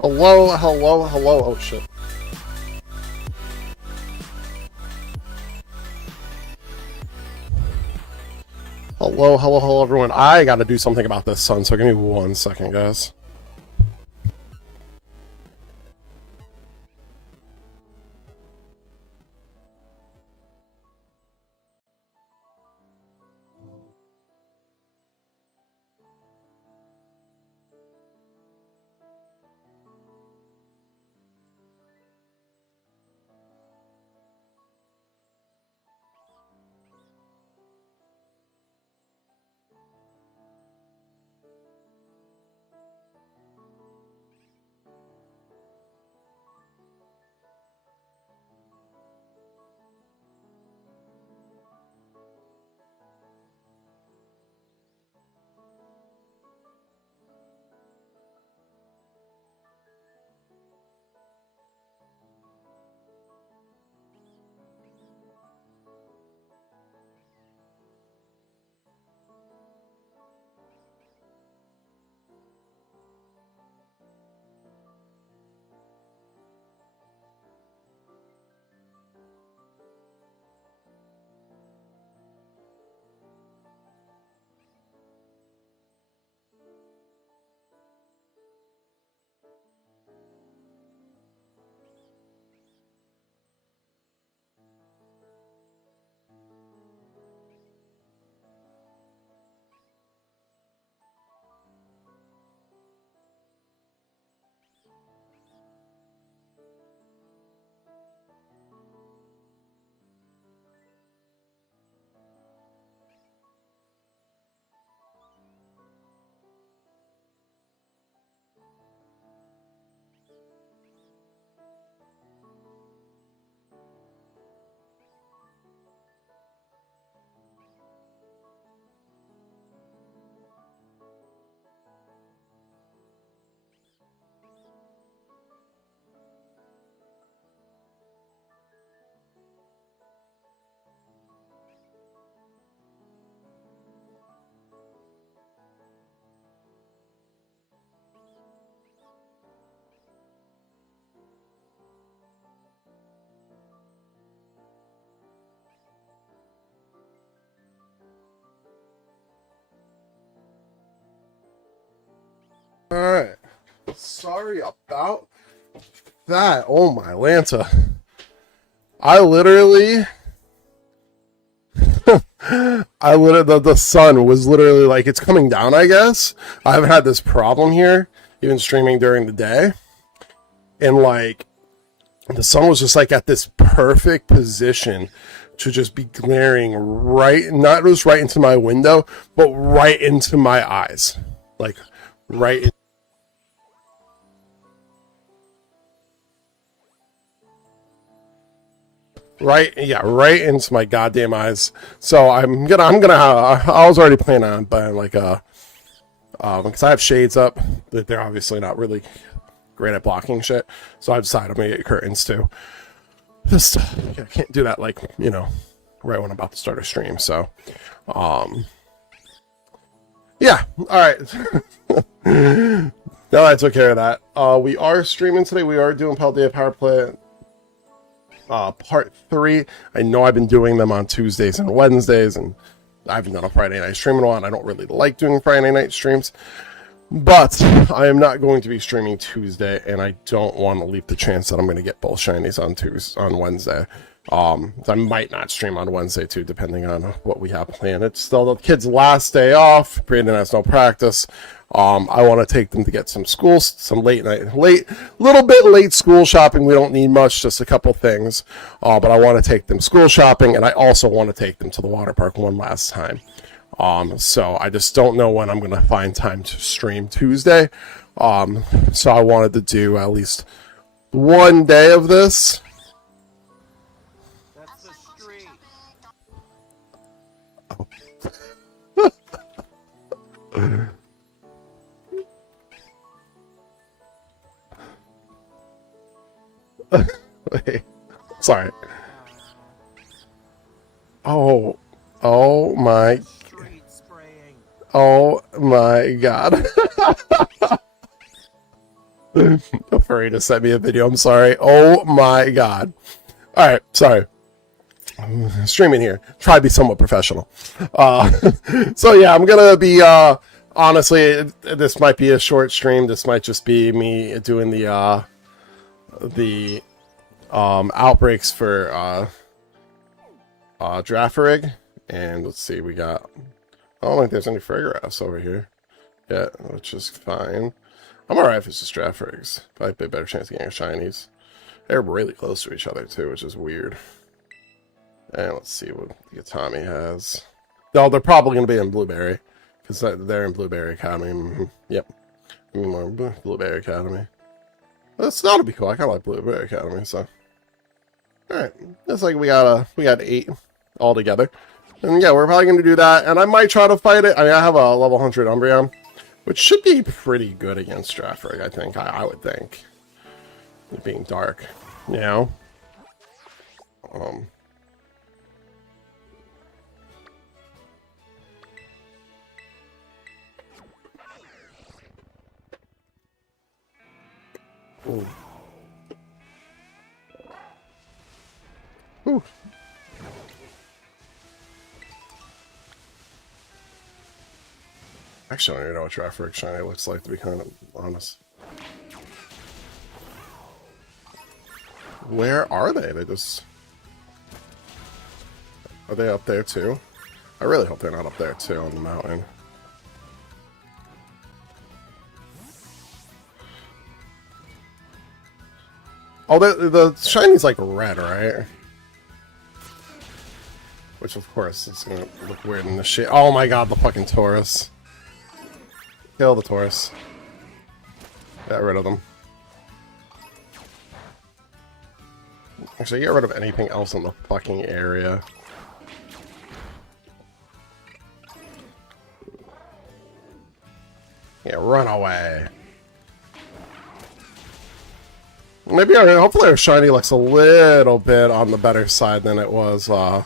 Hello, hello, hello. Oh shit. Hello, hello, hello, everyone. I gotta do something about this sun, so give me 1 second, guys. Alright. Sorry about that. Oh my Lanta. I literally the sun was literally like, it's coming down, I guess. I haven't had this problem here, even streaming during the day. And like the sun was just like at this perfect position to just be glaring right, not just right into my window, but right into my eyes. Like right in. Right, yeah, right into my goddamn eyes. So I was already planning on buying like because I have shades up, that they're obviously not really great at blocking shit. So I decided I'm gonna get curtains too. Just I can't do that like right when I'm about to start a stream. So, yeah, all right. Now I took care of that. We are streaming today. We are doing Paldea Power Plant part 3. I know I've been doing them on Tuesdays and Wednesdays, and I haven't done a Friday night stream in a while, and I don't really like doing Friday night streams. But I am not going to be streaming Tuesday, and I don't want to leave the chance that I'm going to get both shinies on Wednesday. I might not stream on Wednesday too, depending on what we have planned. It's still the kids' last day off. Brandon has no practice. I want to take them to get some little bit late school shopping. We don't need much, just a couple things. But I want to take them school shopping, and I also want to take them to the water park one last time. So I just don't know when I'm going to find time to stream Tuesday. So I wanted to do at least one day of this. That's the street. Wait, sorry. Oh my. Oh my god. The furry just sent me a video. I'm sorry. Oh my god. All right, sorry. Streaming here. Try to be somewhat professional. So yeah, I'm gonna be. Honestly, this might be a short stream. This might just be me doing the outbreaks for Drafarig. And let's see, we got. I don't think there's any Fraggraphs over here yet, which is fine. I'm alright if it's just Drafarigs. Probably a better chance of getting shinies. They're really close to each other too, which is weird. And let's see what the Atami has. No, they're probably going to be in Blueberry. Because they're in Blueberry Academy. Yep. More Blueberry Academy. That's gotta be cool. I kind of like Blueberry Academy, so. Alright. Looks like we got 8 all together. And yeah, we're probably going to do that. And I might try to fight it. I mean, I have a level 100 Umbreon, which should be pretty good against Drafarig, I think. I would think. It being dark. You know? Ooh. Ooh. Actually, I don't even know what Drafarig shiny looks like, to be kind of honest. Where are they? Are they up there too? I really hope they're not up there too on the mountain. Oh, the shiny's like red, right? Which, of course, is gonna look weird in the shit. Oh my god, the fucking Taurus. Kill the Taurus. Get rid of them. Actually, get rid of anything else in the fucking area. Yeah, run away. Maybe, hopefully our shiny looks a little bit on the better side than it was for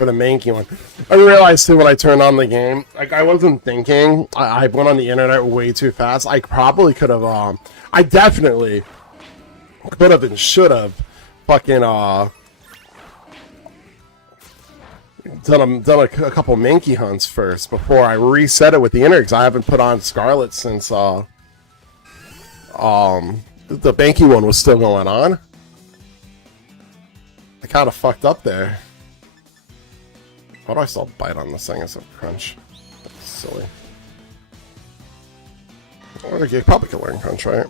the Mankey one. I realized too when I turned on the game, like I wasn't thinking. I went on the internet way too fast. I probably could have, I definitely could have and should have fucking done a couple Mankey hunts first before I reset it with the internet, because I haven't put on Scarlet since the Banky one was still going on. I kind of fucked up there. Why do I still bite on this thing instead of crunch? That's silly. Or you probably could learn crunch, right?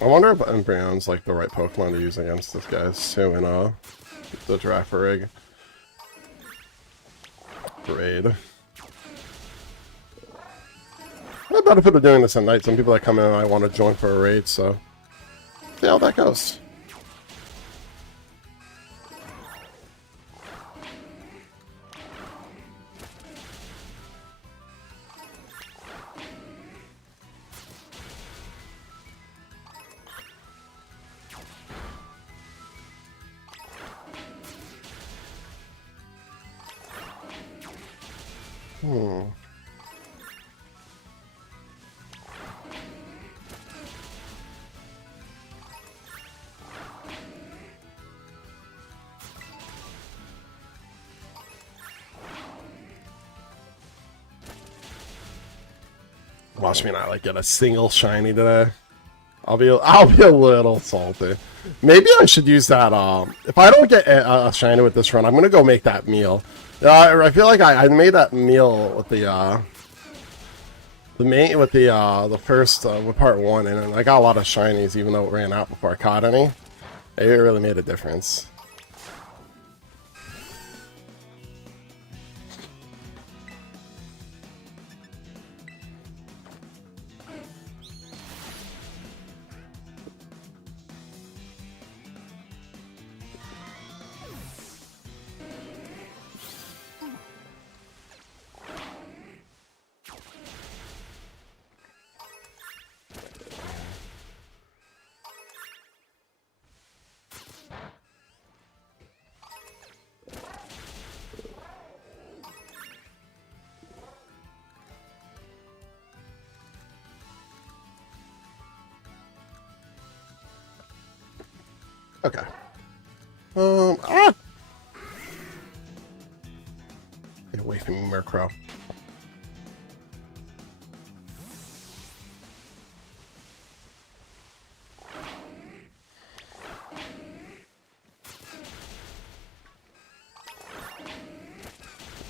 I wonder if Umbreon's like the right Pokemon to use against this guys too in the Drafarig raid. The benefit of doing this at night, some people that come in I want to join for a raid, so see how that goes. Watch me not like get a single shiny today. I'll be a little salty. Maybe I should use that. If I don't get a shiny with this run, I'm gonna go make that meal. I feel like I made that meal with the first with part 1, and I got a lot of shinies even though it ran out before I caught any. It really made a difference. Okay. Ah! Get away from me, Murkrow.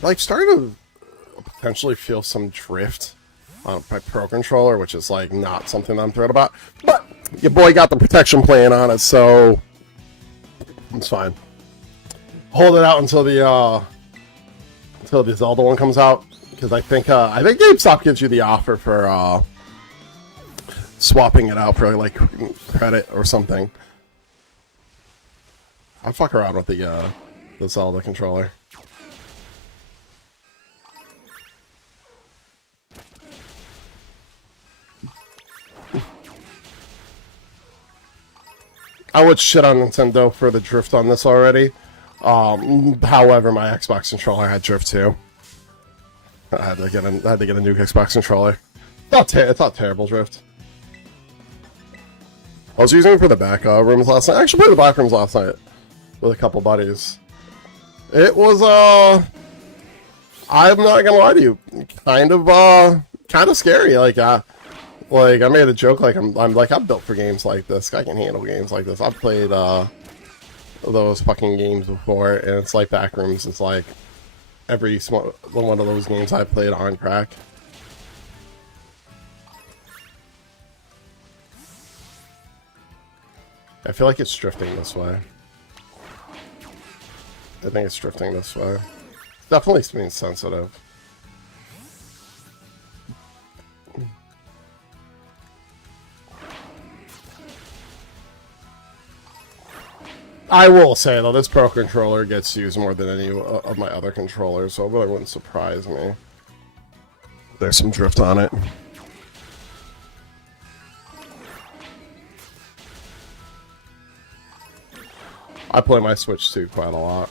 Like, starting to potentially feel some drift on my Pro Controller, which is, like, not something I'm thrilled about. But your boy got the protection plan on it, so it's fine. Hold it out until the Zelda one comes out, because I think GameStop gives you the offer for swapping it out for like credit or something. I'll fuck around with the Zelda controller. I would shit on Nintendo for the drift on this already. However, my Xbox controller had drift too. I had to get a new Xbox controller. It's not terrible drift. I was using it for the back rooms last night. I actually played the back rooms last night with a couple buddies. It was I'm not gonna lie to you, kind of scary. Like I made a joke like I'm built for games like this. I can handle games like this. I've played those fucking games before, and it's like Backrooms. It's like every one of those games I played on crack. I feel like it's drifting this way. I think it's drifting this way. It's definitely being sensitive. I will say though, this Pro Controller gets used more than any of my other controllers, so it really wouldn't surprise me. There's some drift on it. I play my Switch 2 quite a lot.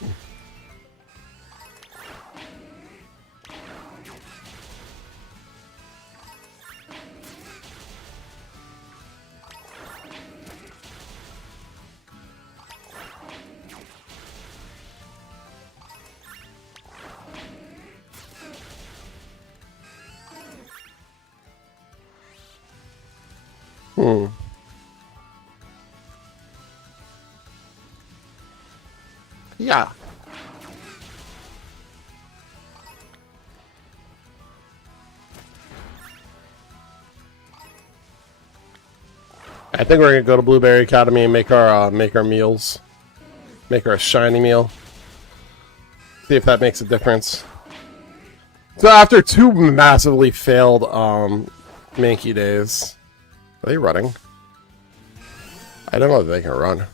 Yeah. I think we're gonna go to Blueberry Academy and make our meals. Make our a shiny meal. See if that makes a difference. So after 2 massively failed Mankey days. Are they running? I don't know if they can run.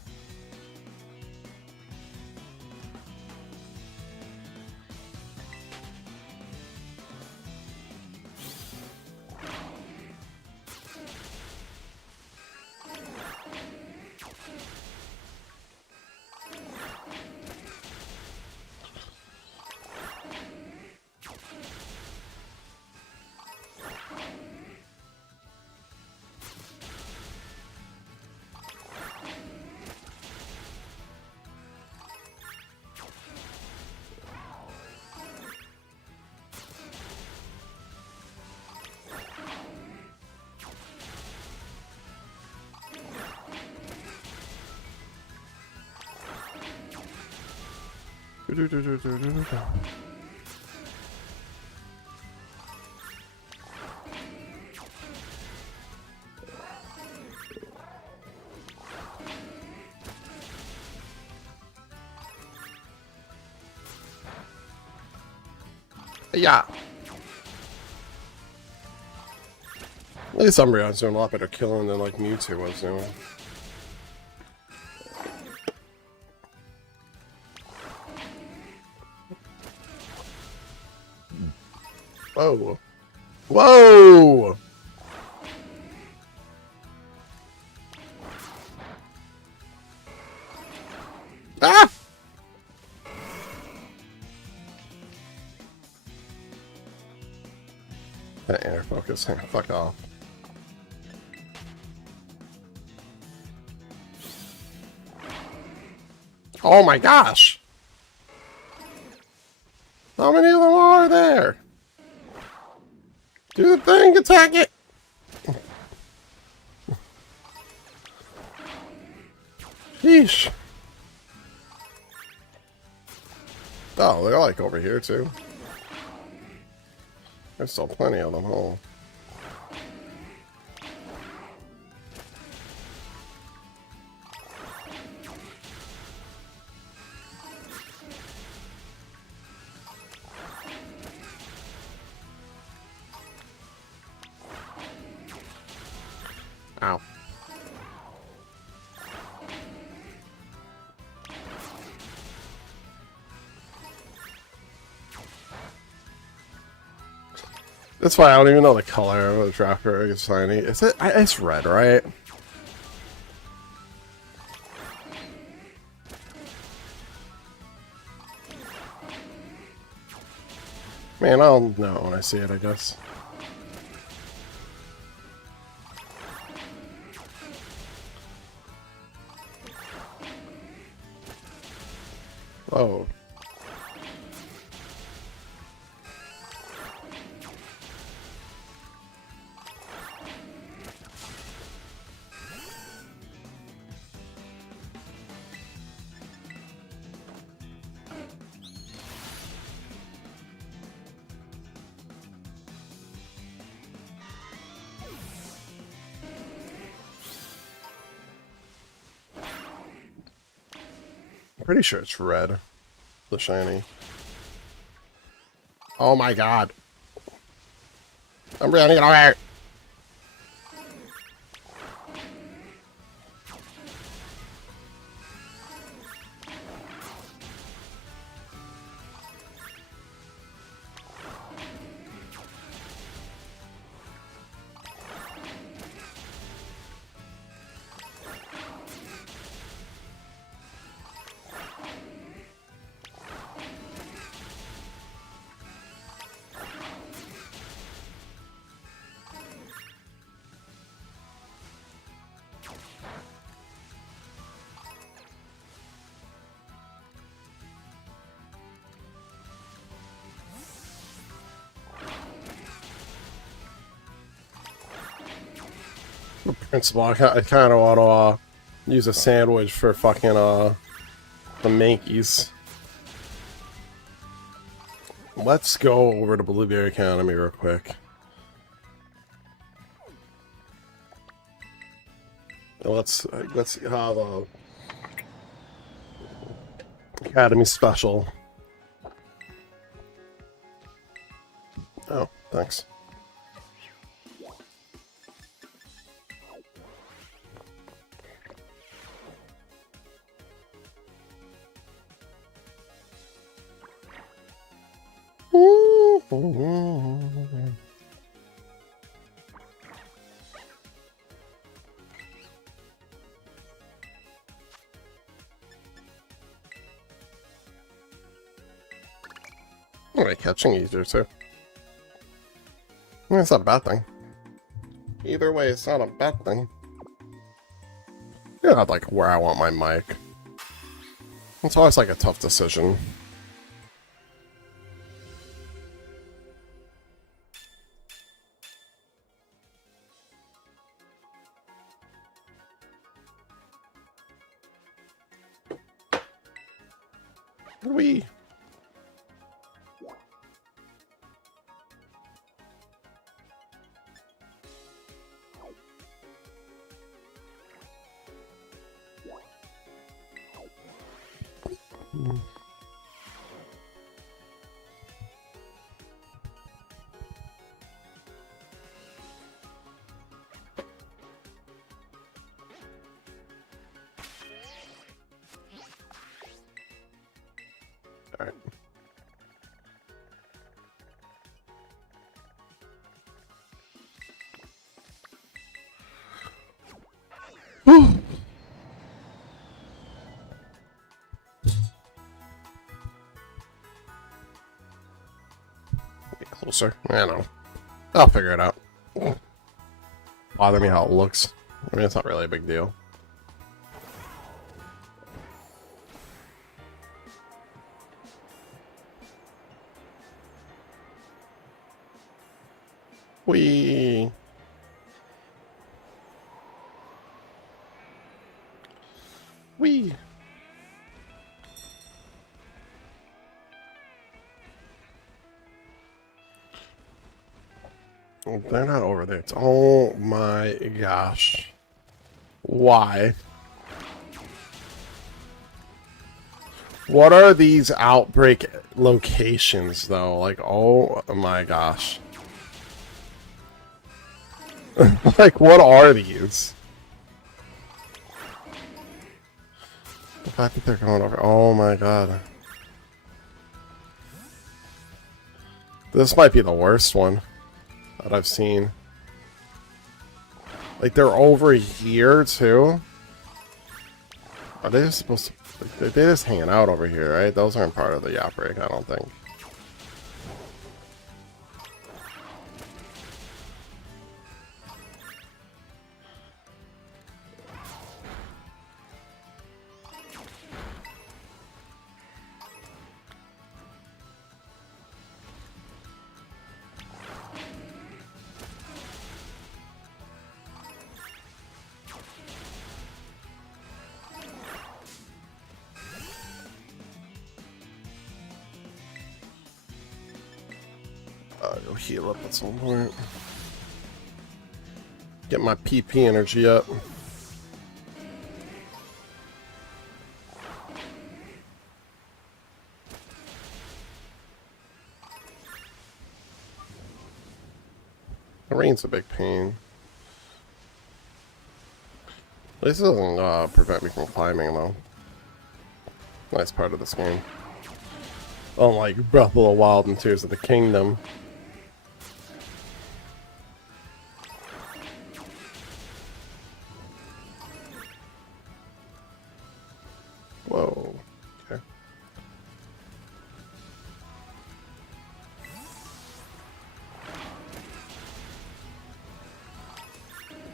Yeah. At least Umbreon's doing a lot better killing than like Mewtwo was doing. Whoa. Whoa! Ah! That air focus. Fuck off. Oh my gosh! How many of them are there? Do the thing, attack it! Yeesh. Oh, they're like over here too. There's still plenty of them, huh? Ow. That's why I don't even know the color of a Dropper. It's shiny. Is it? It's red, right? Man, I'll know when I see it, I guess. Oh. I'm pretty sure it's red. The shiny. Oh my god. I'm running it over. Principal, I kind of want to use a sandwich for fucking the Mankeys. Let's go over to Blueberry Academy real quick. Let's have a Academy special. Oh, thanks. Alright, catching easier too. It's not a bad thing. Either way, it's not a bad thing. Yeah, like where I want my mic. It's always like a tough decision. Wee. All right. Get closer. I don't know. I'll figure it out. Bother me how it looks. I mean, it's not really a big deal. Wee. Wee. Oh, they're not over there. It's, oh my gosh. Why? What are these outbreak locations, though? Like, oh my gosh. Like, what are these? The fact that they're going over. Oh my god. This might be the worst one that I've seen. Like, they're over here, too? Are they just supposed to... They're just hanging out over here, right? Those aren't part of the outbreak, I don't think. Go heal up at some point. Get my PP energy up. The rain's a big pain. At least it doesn't prevent me from climbing, though. Nice part of this game. Unlike Breath of the Wild and Tears of the Kingdom. Whoa. Okay.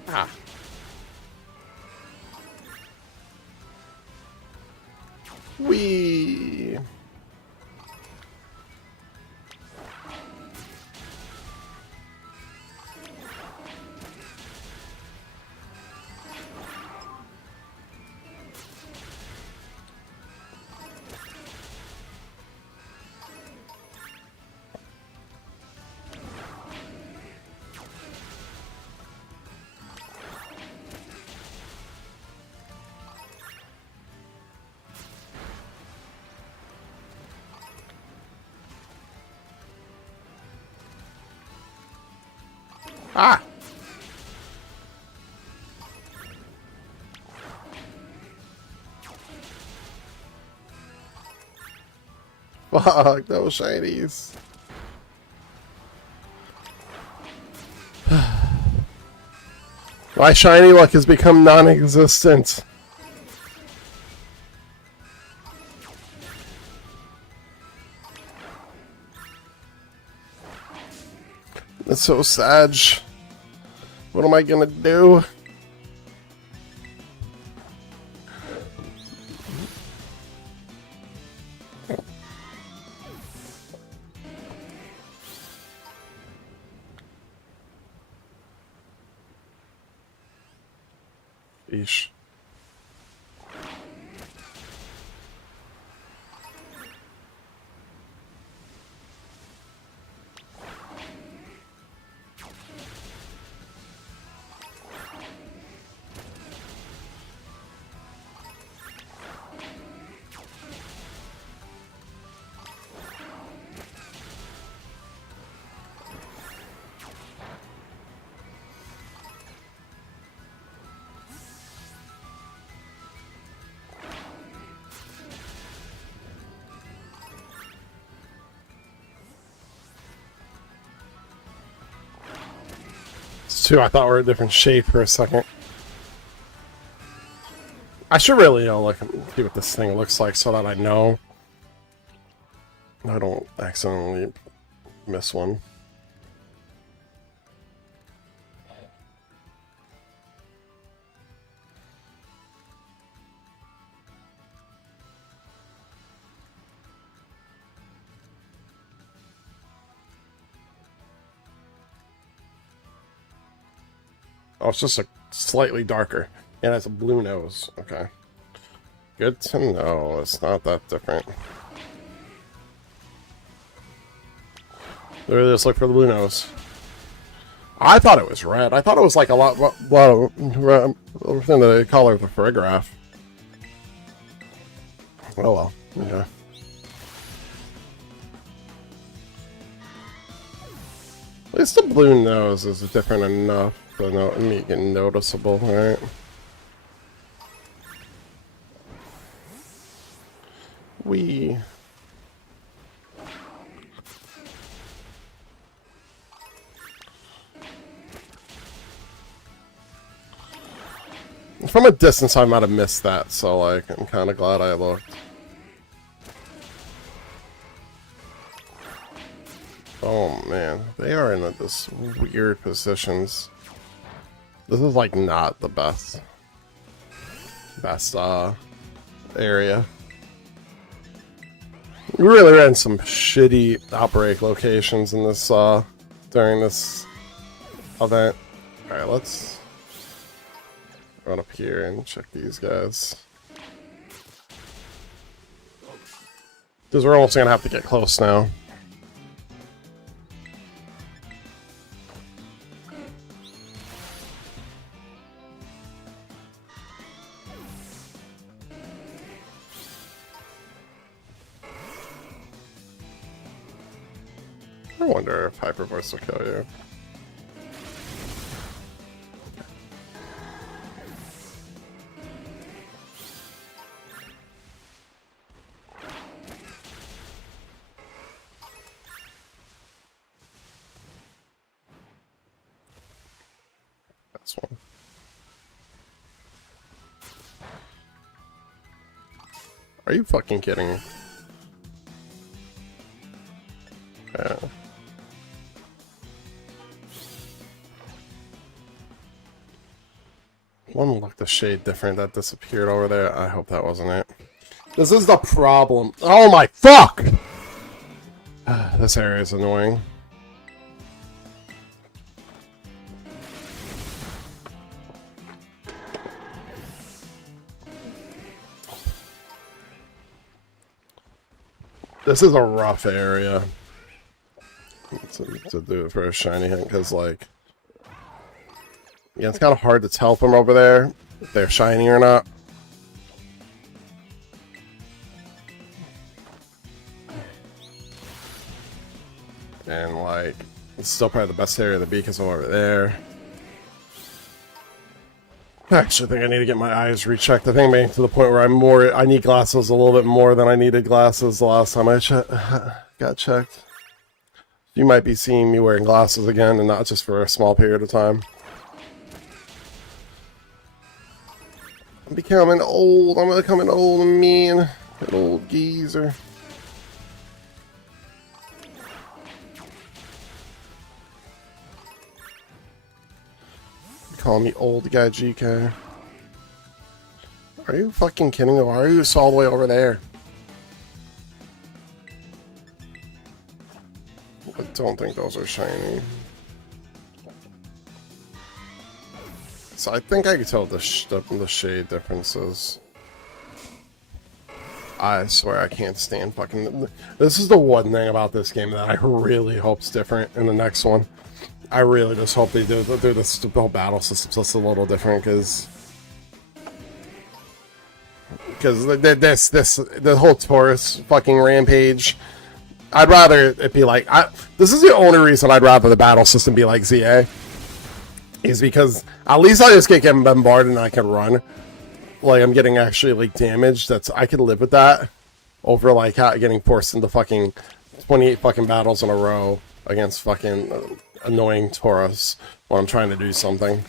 Ah. Wee. Ah! Fuck, those shinies. My shiny luck has become non-existent. That's so sad. What am I gonna do? Eesh. Two, I thought we were a different shape for a second. I should really, look and see what this thing looks like so that I know I don't accidentally miss one. Oh, it's just a slightly darker. And it's a blue nose. Okay. Good to know. It's not that different. Literally just look for the blue nose. I thought it was red. I thought it was like a lot of within the color of the Farigiraf. Oh well. Yeah. At least the blue nose is different enough to make it noticeable, right? From a distance, I might have missed that, so like, I'm kind of glad I looked. Oh man, they are in this weird positions. This is like not the best area. We really ran some shitty outbreak locations in this during this event. All right, let's run up here and check these guys. Because we're almost gonna have to get close now. I wonder if Hyper Voice will kill you. That's one. Are you fucking kidding me? Yeah. One looked a shade different that disappeared over there. I hope that wasn't it. This is the problem. Oh my fuck! This area is annoying. This is a rough area to do it for a shiny hint, because like, yeah, it's kind of hard to tell from over there if they're shiny or not. And like, it's still probably the best area to be because I'm over there. I actually think I need to get my eyes rechecked. I think I'm getting to the point where I need glasses a little bit more than I needed glasses the last time I got checked. You might be seeing me wearing glasses again, and not just for a small period of time. I'm becoming old. I'm becoming old and mean. An old geezer. Call me old guy GK. Are you fucking kidding me? Why are you all the way over there? I don't think those are shiny. So I think I can tell the shade differences. I swear I can't stand fucking... This is the one thing about this game that I really hope's different in the next one. I really just hope they do the whole battle system just a little different, because the whole Taurus fucking rampage. I'd rather it be like this is the only reason I'd rather the battle system be like ZA, is because at least I just get getting bombarded and I can run. Like I'm getting actually like damaged. I could live with that over like getting forced into fucking 28 fucking battles in a row against fucking annoying Taurus when I'm trying to do something.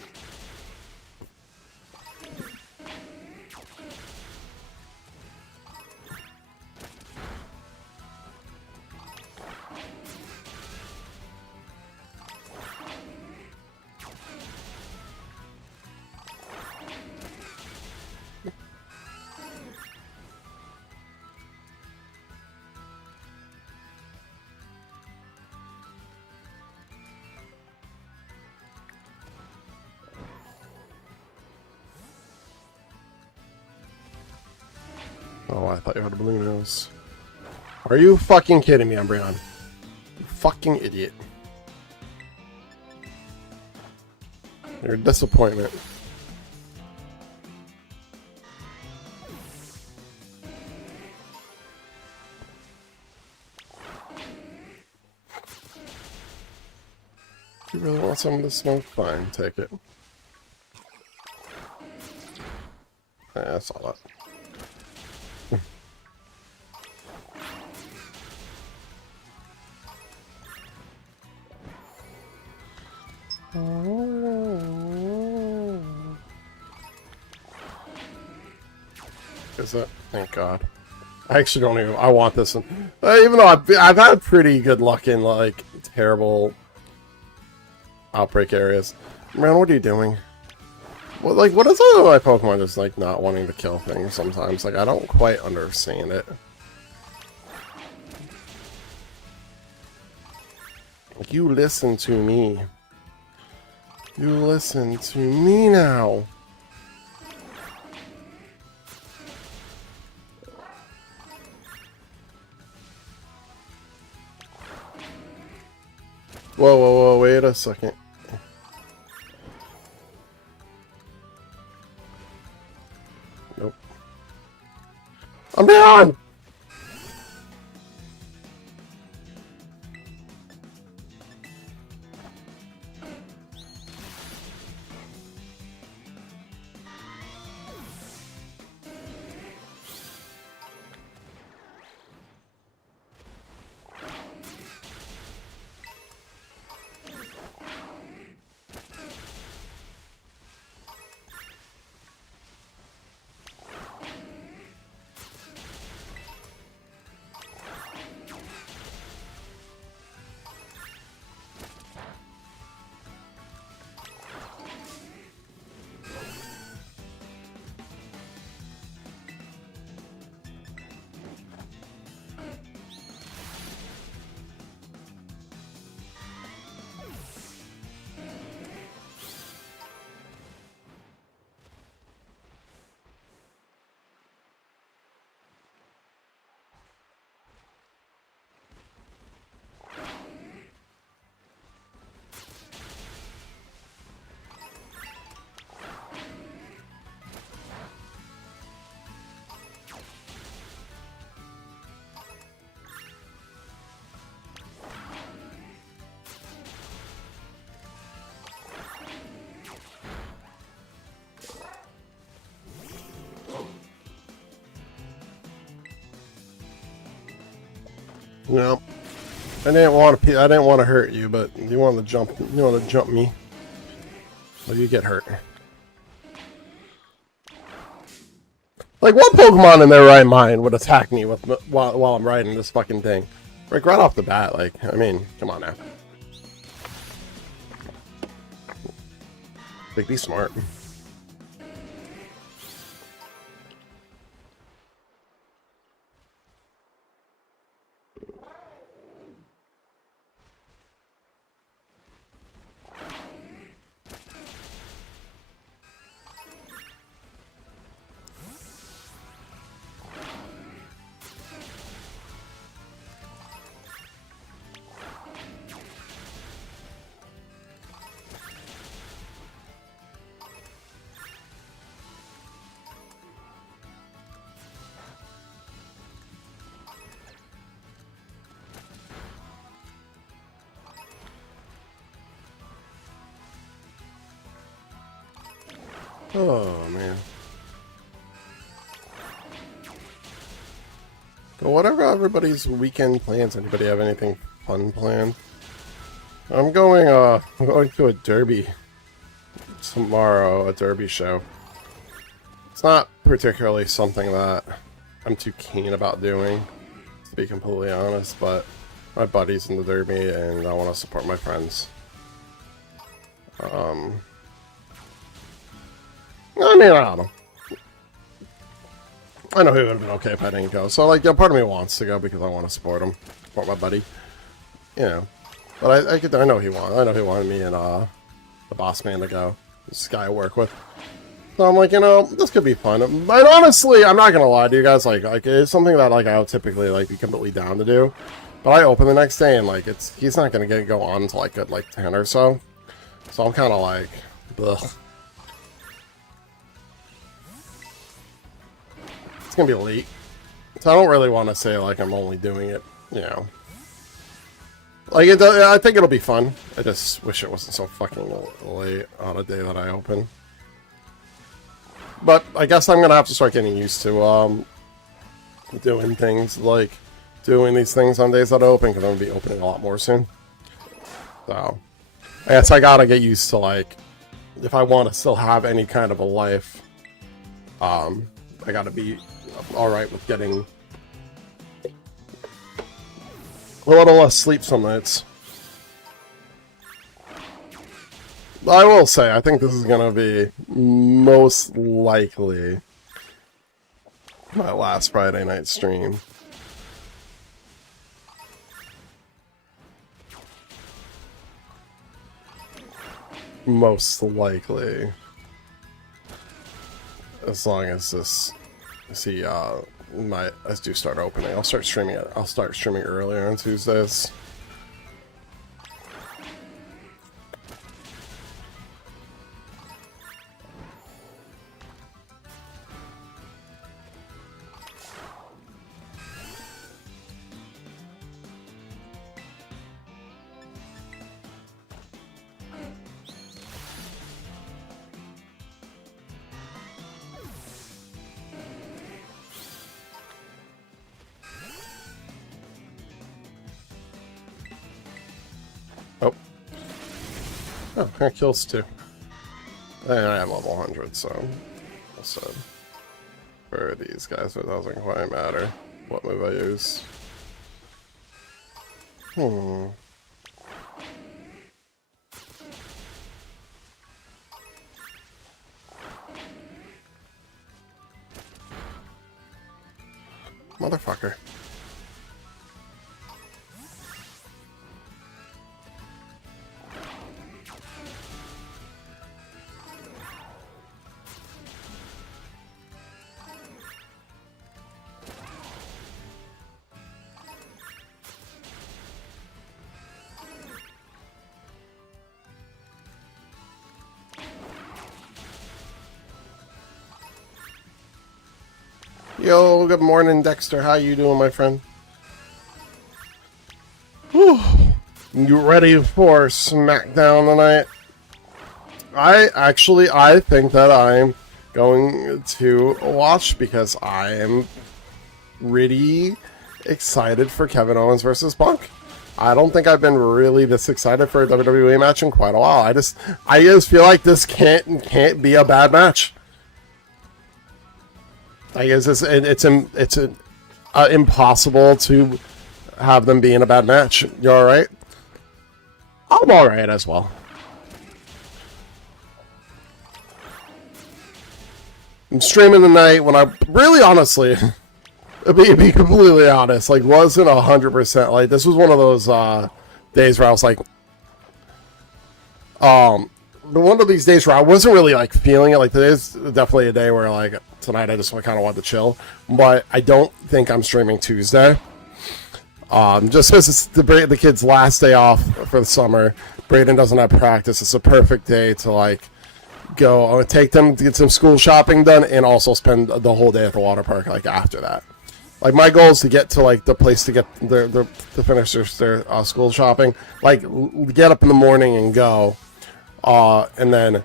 Oh, I thought you had a blue nose. Are you fucking kidding me, Umbreon? You fucking idiot. You're a disappointment. You really want some of the smoke? Fine, take it. Yeah, I saw that. Is it? Thank God. I actually don't even. I want this one. Even though I've had pretty good luck in like terrible outbreak areas. Man, what are you doing? What is it with my Pokemon just like not wanting to kill things sometimes? Like I don't quite understand it. Like you listen to me. You listen to me now. Whoa, whoa, whoa, wait a second. Nope. I'm down! No, I didn't want to. I didn't want to hurt you, but you wanted to jump. You want to jump me, so you get hurt. Like, what Pokemon in their right mind would attack me with while I'm riding this fucking thing? Like right off the bat. Like, I mean, come on now. Like, be smart. Oh, man. But whatever everybody's weekend plans, anybody have anything fun planned? I'm going to a derby tomorrow, a derby show. It's not particularly something that I'm too keen about doing, to be completely honest, but my buddy's in the derby and I want to support my friends. I mean, I don't know. I know he would have been okay if I didn't go. So, like, yeah, part of me wants to go because I want to support him, support my buddy. You know, but I know he wanted. I know he wanted me and the boss man to go. This guy I work with. So I'm like, this could be fun. And honestly, I'm not gonna lie to you guys, like it's something that like I would typically like be completely down to do. But I open the next day and like he's not gonna go on until like at like 10 or so. So I'm kind of like, ugh. It's gonna be late. So I don't really want to say like I'm only doing it, Like I think it'll be fun. I just wish it wasn't so fucking late on a day that I open. But I guess I'm gonna have to start getting used to doing things like doing these things on days that I open, because I'm gonna be opening a lot more soon. So I guess I gotta get used to, like, if I want to still have any kind of a life, I gotta be alright with getting a little less sleep some nights. I will say, I think this is gonna be most likely my last Friday night stream. Most likely. As long as this, I do start opening. I'll start streaming earlier on Tuesdays. Oh, that kills too. And I am level 100, so also for these guys, it doesn't quite matter what move I use. Motherfucker. Yo, good morning, Dexter. How you doing, my friend? Whew. You ready for SmackDown tonight? I think that I'm going to watch, because I am really excited for Kevin Owens versus Punk. I don't think I've been really this excited for a WWE match in quite a while. I just feel like this can't be a bad match. I guess it's impossible to have them be in a bad match. You all right? I'm all right as well. I'm streaming tonight when I really, honestly, be completely honest, like, wasn't 100%. Like, this was one of those days where I was like, one of these days where I wasn't really like feeling it. Like, today's definitely a day where, like, tonight I just kind of want to chill. But I don't think I'm streaming Tuesday. Just because it's the kid's last day off for the summer. Brayden doesn't have practice. It's a perfect day to, like, go take them to get some school shopping done, and also spend the whole day at the water park, like, after that. Like, my goal is to get to, like, the place to get to finish their school shopping. Like, get up in the morning and go. And then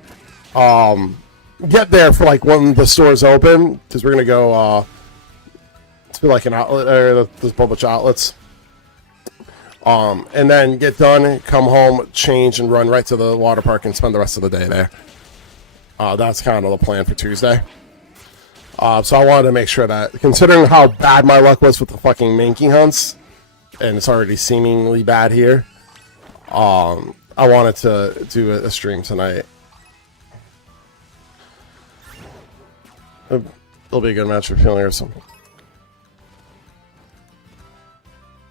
get there for, like, when the store's open, because we're going to go to, like, an outlet, or there's a bunch of outlets. And then get done, come home, change, and run right to the water park and spend the rest of the day there. That's kind of the plan for Tuesday. So I wanted to make sure that, considering how bad my luck was with the fucking Mankey hunts, and it's already seemingly bad here, I wanted to do a stream tonight. It'll be a good match for feeling or something.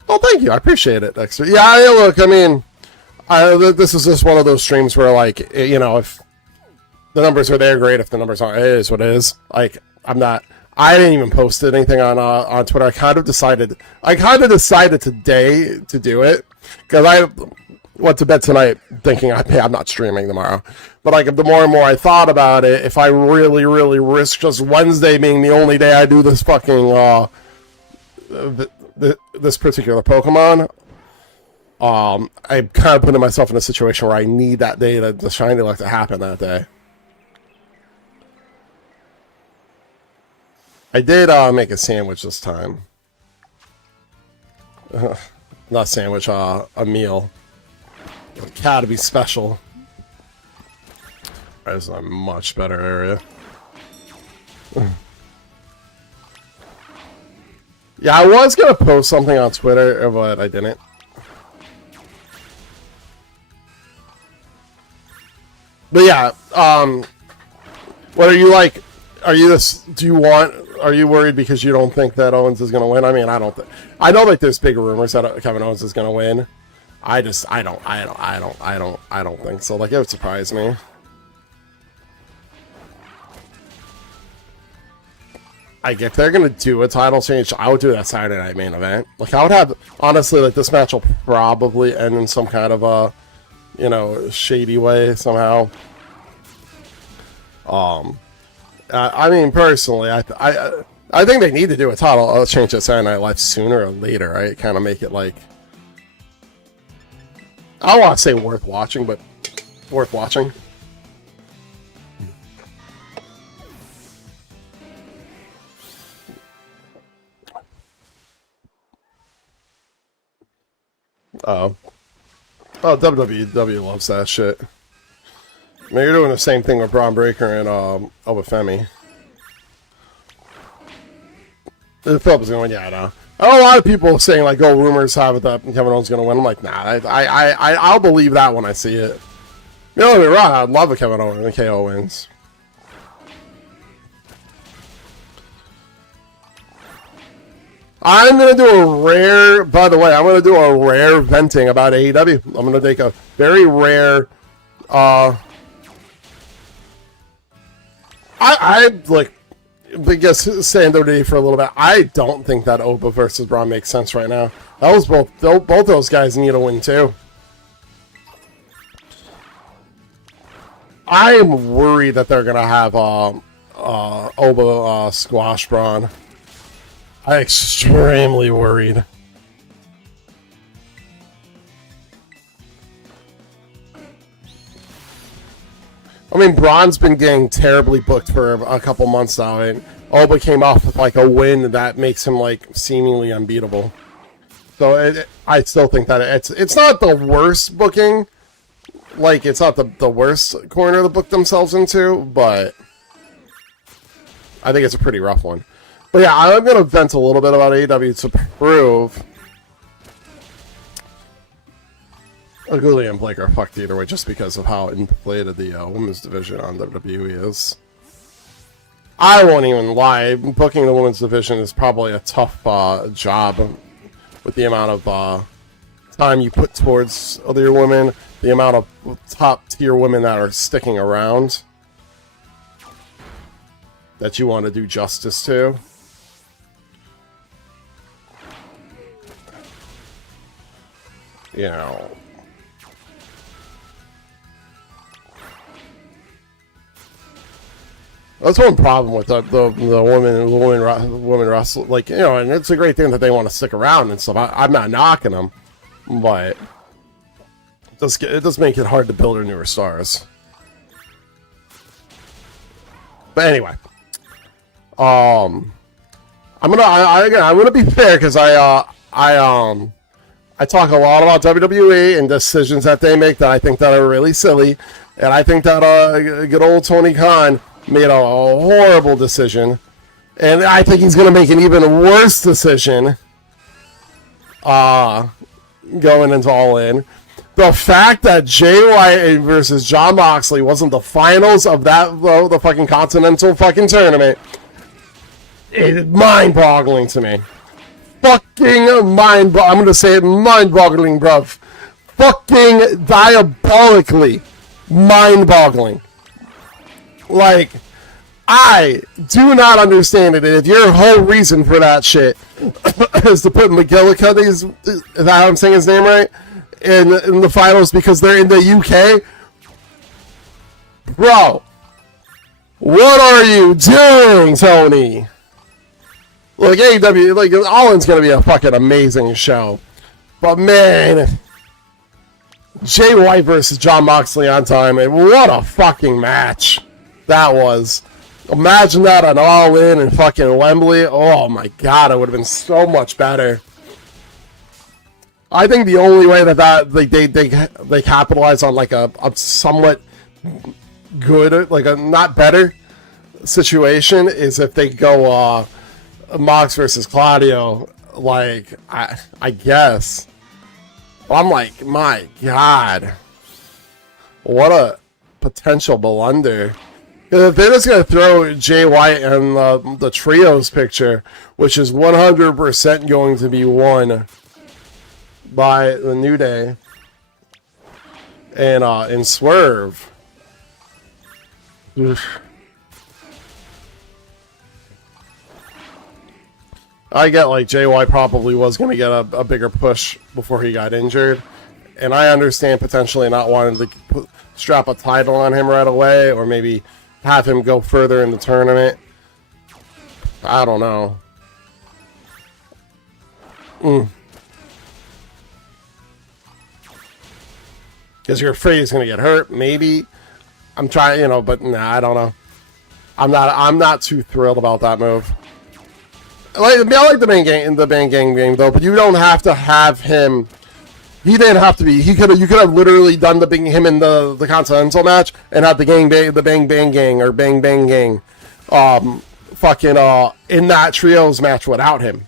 Oh, thank you. I appreciate it, Dexter. Yeah, look, I mean, this is just one of those streams where, like, you know, if the numbers are there, great. If the numbers aren't, it is what it is. Like, I didn't even post anything on Twitter. I kind of decided today to do it because I went to bed tonight thinking I'm not streaming tomorrow. But like, the more and more I thought about it, if I really, really risk just Wednesday being the only day I do this fucking this particular Pokemon, I kind of putting myself in a situation where I need that day, the shiny luck to happen that day. I did make a sandwich this time. Not sandwich, a meal. It's gotta be special. This is a much better area. Yeah, I was gonna post something on Twitter, but I didn't. But yeah, what are you like? Are you this? Are you worried because you don't think that Owens is gonna win? I mean, I don't think. I know like there's big rumors that Kevin Owens is gonna win. I don't think so. Like, it would surprise me. Like, if they're gonna do a title change, I would do that Saturday night main event. Like, I would have, honestly, like, this match will probably end in some kind of a, you know, shady way somehow. I mean, personally, I think they need to do a title change at Saturday Night Live sooner or later, right? Kind of make it like, I don't want to say worth watching, but worth watching. Oh, WWE loves that shit. I mean, you're doing the same thing with Braun Breaker and Obafemi. The Phillips is going to win, yeah, I know. I know a lot of people saying, like, oh, rumors have it that Kevin Owens is going to win. I'm like, nah, I'll believe that when I see it. You know, don't get me wrong, I'd love a Kevin Owens and KO wins. I'm going to do a rare, by the way, I'm going to do a rare venting about AEW. I'm going to take a very rare, I like, biggest sanity for a little bit. I don't think that Oba versus Braun makes sense right now. That was both those guys need a win too. I'm worried that they're gonna have Oba squash Braun. I'm extremely worried. I mean, Braun's been getting terribly booked for a couple months now, and Oba came off with like a win that makes him like seemingly unbeatable. So I still think that it's not the worst booking, like it's not the worst corner to book themselves into, but I think it's a pretty rough one. But yeah, I'm gonna vent a little bit about AEW to prove. Aguli and Blake are fucked either way just because of how inflated the women's division on WWE is. I won't even lie, booking the women's division is probably a tough job with the amount of time you put towards other women, the amount of top tier women that are sticking around that you want to do justice to. You know, that's one problem with the women wrestle. Like, you know, and it's a great thing that they want to stick around and stuff. I'm not knocking them, but it does make it hard to build our newer stars. But anyway, I'm gonna be fair because I talk a lot about WWE and decisions that they make that I think that are really silly, and I think that good old Tony Khan made a horrible decision, and I think he's going to make an even worse decision going into All In. The fact that Jay White versus Jon Moxley wasn't the finals of the fucking Continental fucking tournament is mind-boggling to me. Fucking I'm going to say it, mind-boggling, bruv. Fucking diabolically mind-boggling. Like, I do not understand it. And if your whole reason for that shit is to put McGillicuddy's, is that how I'm saying his name right, in the finals because they're in the UK, bro, what are you doing, Tony? Like, AEW, like, All In's gonna be a fucking amazing show. But man, Jay White versus Jon Moxley on time, and what a fucking match that was. Imagine that on All In and fucking Wembley. Oh my god, it would have been so much better. I think the only way that they capitalize on like a somewhat good, like a not better situation is if they go Mox versus Claudio. Like, I guess. I'm like, my god, what a potential blunder. If they're just going to throw Jay White in the trios picture, which is 100% going to be won by the New Day and Swerve. Oof. I get like Jay White probably was going to get a bigger push before he got injured. And I understand potentially not wanting to strap a title on him right away, or maybe have him go further in the tournament. I don't know. Because you're afraid he's going to get hurt, maybe. I'm trying, you know, but nah, I don't know. I'm not too thrilled about that move. I like the Bang Gang game though, but you don't have to have him. He didn't have to be. You could have literally done him in the Continental match and had the Bang Bang Gang or Bang Bang Gang, fucking in that trios match without him.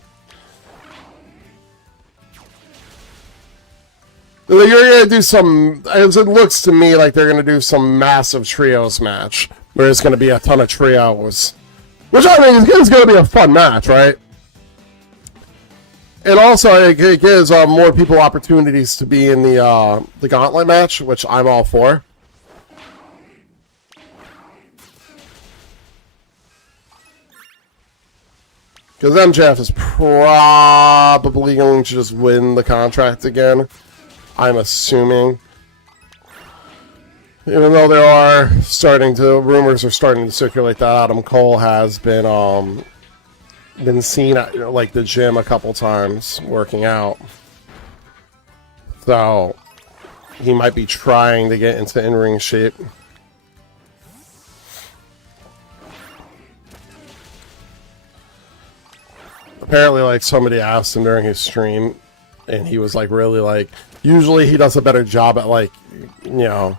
You're gonna do some. It looks to me like they're gonna do some massive trios match where it's gonna be a ton of trios. Which I mean is going to be a fun match, right? And also, it gives more people opportunities to be in the Gauntlet match, which I'm all for. Because MJF is probably going to just win the contract again, I'm assuming. Even though rumors are starting to circulate that Adam Cole has been seen at like the gym a couple times working out, so he might be trying to get into in-ring shape. Apparently, like somebody asked him during his stream, and he was like, really like, usually he does a better job at like, you know,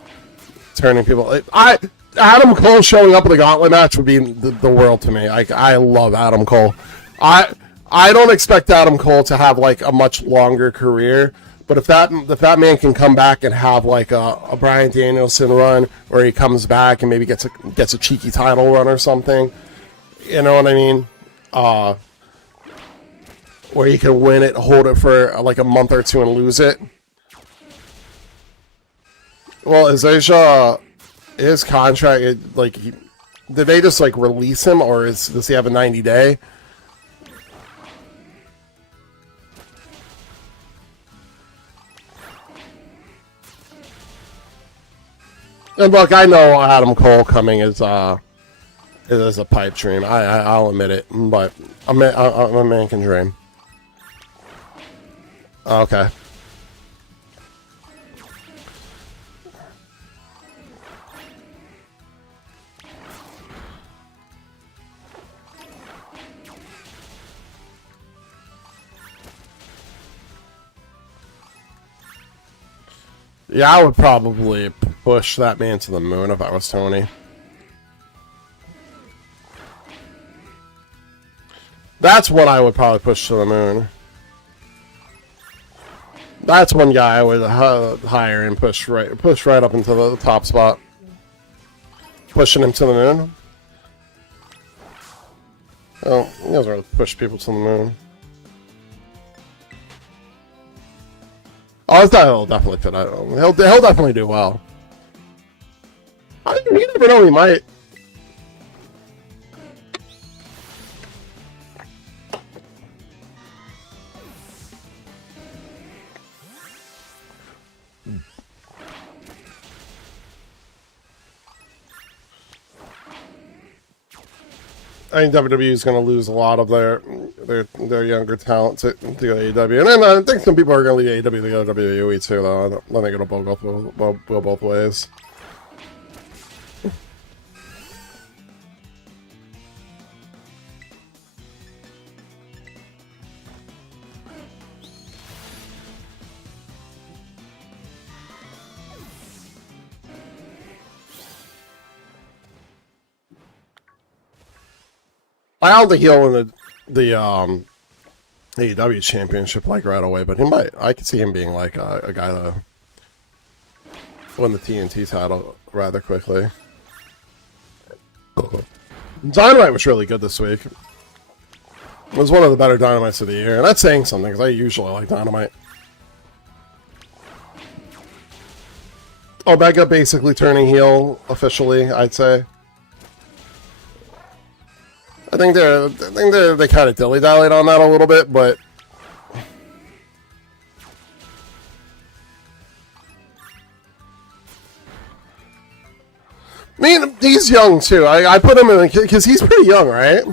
turning people. Adam Cole showing up in the Gauntlet match would be the world to me. I love Adam Cole. I don't expect Adam Cole to have like a much longer career, but if that man can come back and have like a Bryan Danielson run, or he comes back and maybe gets a cheeky title run or something, you know what I mean? Where he can win it, hold it for like a month or two, and lose it. Well, is Asia, his contract, did they just like release him, or does he have a 90-day? And look, I know Adam Cole coming is a pipe dream. I'll admit it, but a man can dream. Okay. Yeah, I would probably push that man to the moon if I was Tony. That's what I would probably push to the moon. That's one guy I would hire and push right up into the top spot. Pushing him to the moon. Oh, he doesn't really push people to the moon. Oh, he'll definitely fit. He'll definitely do well. You never know, he might. I think WWE is going to lose a lot of their younger talent to AEW, and then I think some people are going to leave AEW to go to WWE too. Though I think it'll go both ways. I don't think he'll win the AEW championship like right away, but he might. I could see him being like a guy to win the TNT title rather quickly. Dynamite was really good this week. It was one of the better Dynamites of the year, and that's saying something because I usually like Dynamite. Omega basically turning heel officially, I'd say. I think they kind of dilly-dallied on that a little bit, but I mean, he's young too. I put him in because he's pretty young, right?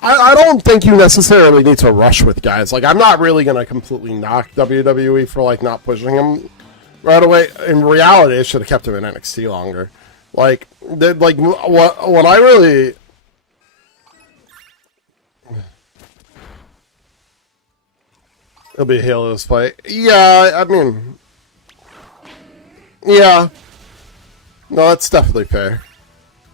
I don't think you necessarily need to rush with guys. Like, I'm not really gonna completely knock WWE for like not pushing him right away. In reality, they should have kept him in NXT longer. Like what I really. It'll be a Halo's fight. Yeah, I mean... Yeah. No, that's definitely fair.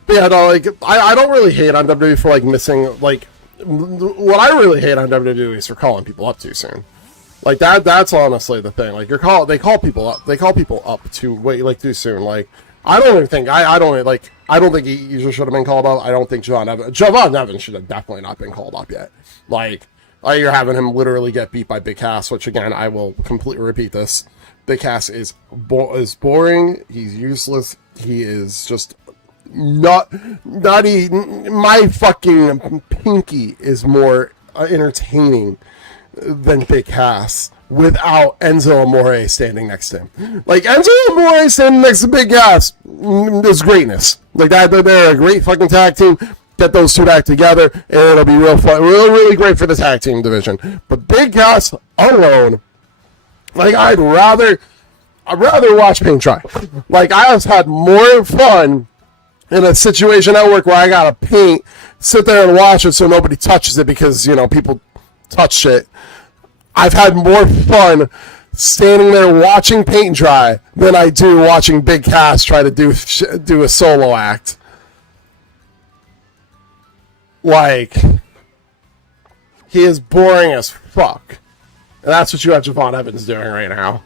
But yeah, no, like, I don't really hate on WWE for, like, missing, like... What I really hate on WWE is for calling people up too soon. Like, that's honestly the thing. Like, they call people up too soon. Like, I don't think he should have been called up. I don't think Javon Evans should have definitely not been called up yet. Like... You're having him literally get beat by Big Cass, which again, I will completely repeat this. Big Cass is boring. He's useless. He is just not my fucking pinky is more entertaining than Big Cass without Enzo Amore standing next to him. Like, Enzo Amore standing next to Big Cass is greatness. Like, they're a great fucking tag team. Get those two back together, and it'll be real fun, really great for the tag team division. But Big Cass alone, like I'd rather watch Paint Dry. Like I have had more fun in a situation at work where I gotta paint, sit there and watch it so nobody touches it because people touch shit. I've had more fun standing there watching paint dry than I do watching Big Cass try to do a solo act. Like, he is boring as fuck. And that's what you have Javon Evans doing right now.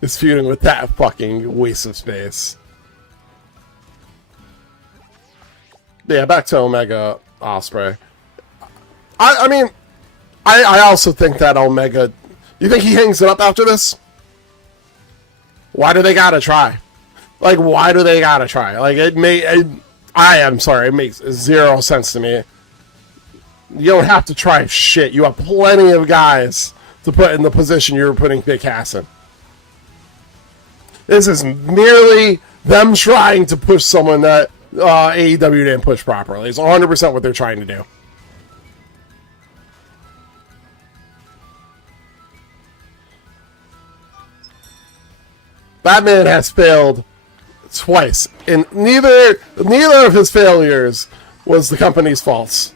Is feuding with that fucking waste of space. Yeah, back to Omega Ospreay. I mean, I also think that Omega... You think he hangs it up after this? Why do they gotta try? Like, why do they gotta try? Like, I'm sorry, it makes zero sense to me. You don't have to try shit. You have plenty of guys to put in the position you're putting Big Cass in. This is merely them trying to push someone that AEW didn't push properly. It's 100% what they're trying to do. Batman has failed twice, and neither of his failures was the company's faults.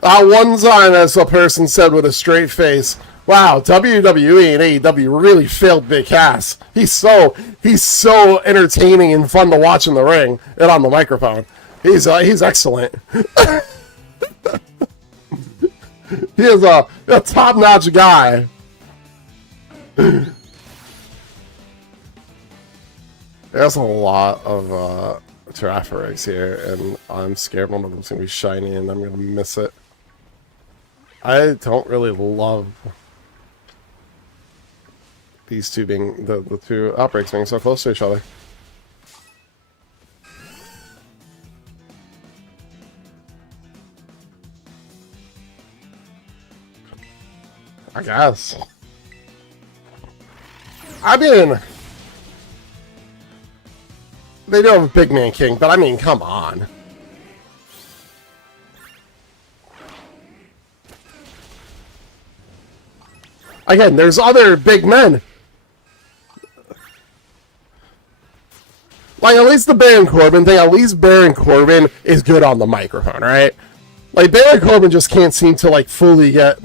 One time, as a person said with a straight face, "Wow, WWE and AEW really failed Big Cass. He's so entertaining and fun to watch in the ring and on the microphone. He's excellent." He is a top-notch guy. There's a lot of traffic here, and I'm scared one of them's going to be shiny and I'm going to miss it. I don't really love these two being, the two outbreaks being so close to each other. I guess. I mean... They do have a big man king, but I mean, come on. Again, there's other big men. Like, at least the Baron Corbin thing, at least Baron Corbin is good on the microphone, right? Like, Baron Corbin just can't seem to, like, fully get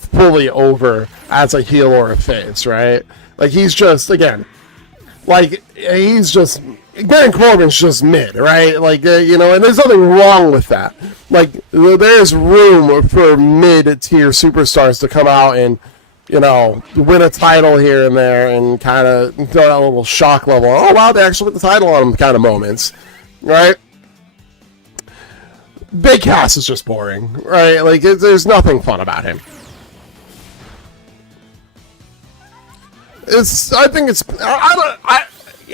fully over as a heel or a face, right? Like, he's just, again, like, he's just, Baron Corbin's just mid, right? Like, you know, and there's nothing wrong with that. Like, there's room for mid-tier superstars to come out and, you know, win a title here and there and kind of throw that little shock level. Oh, wow, they actually put the title on them kind of moments, right? Big Cass is just boring, right? Like, there's nothing fun about him. I think it's,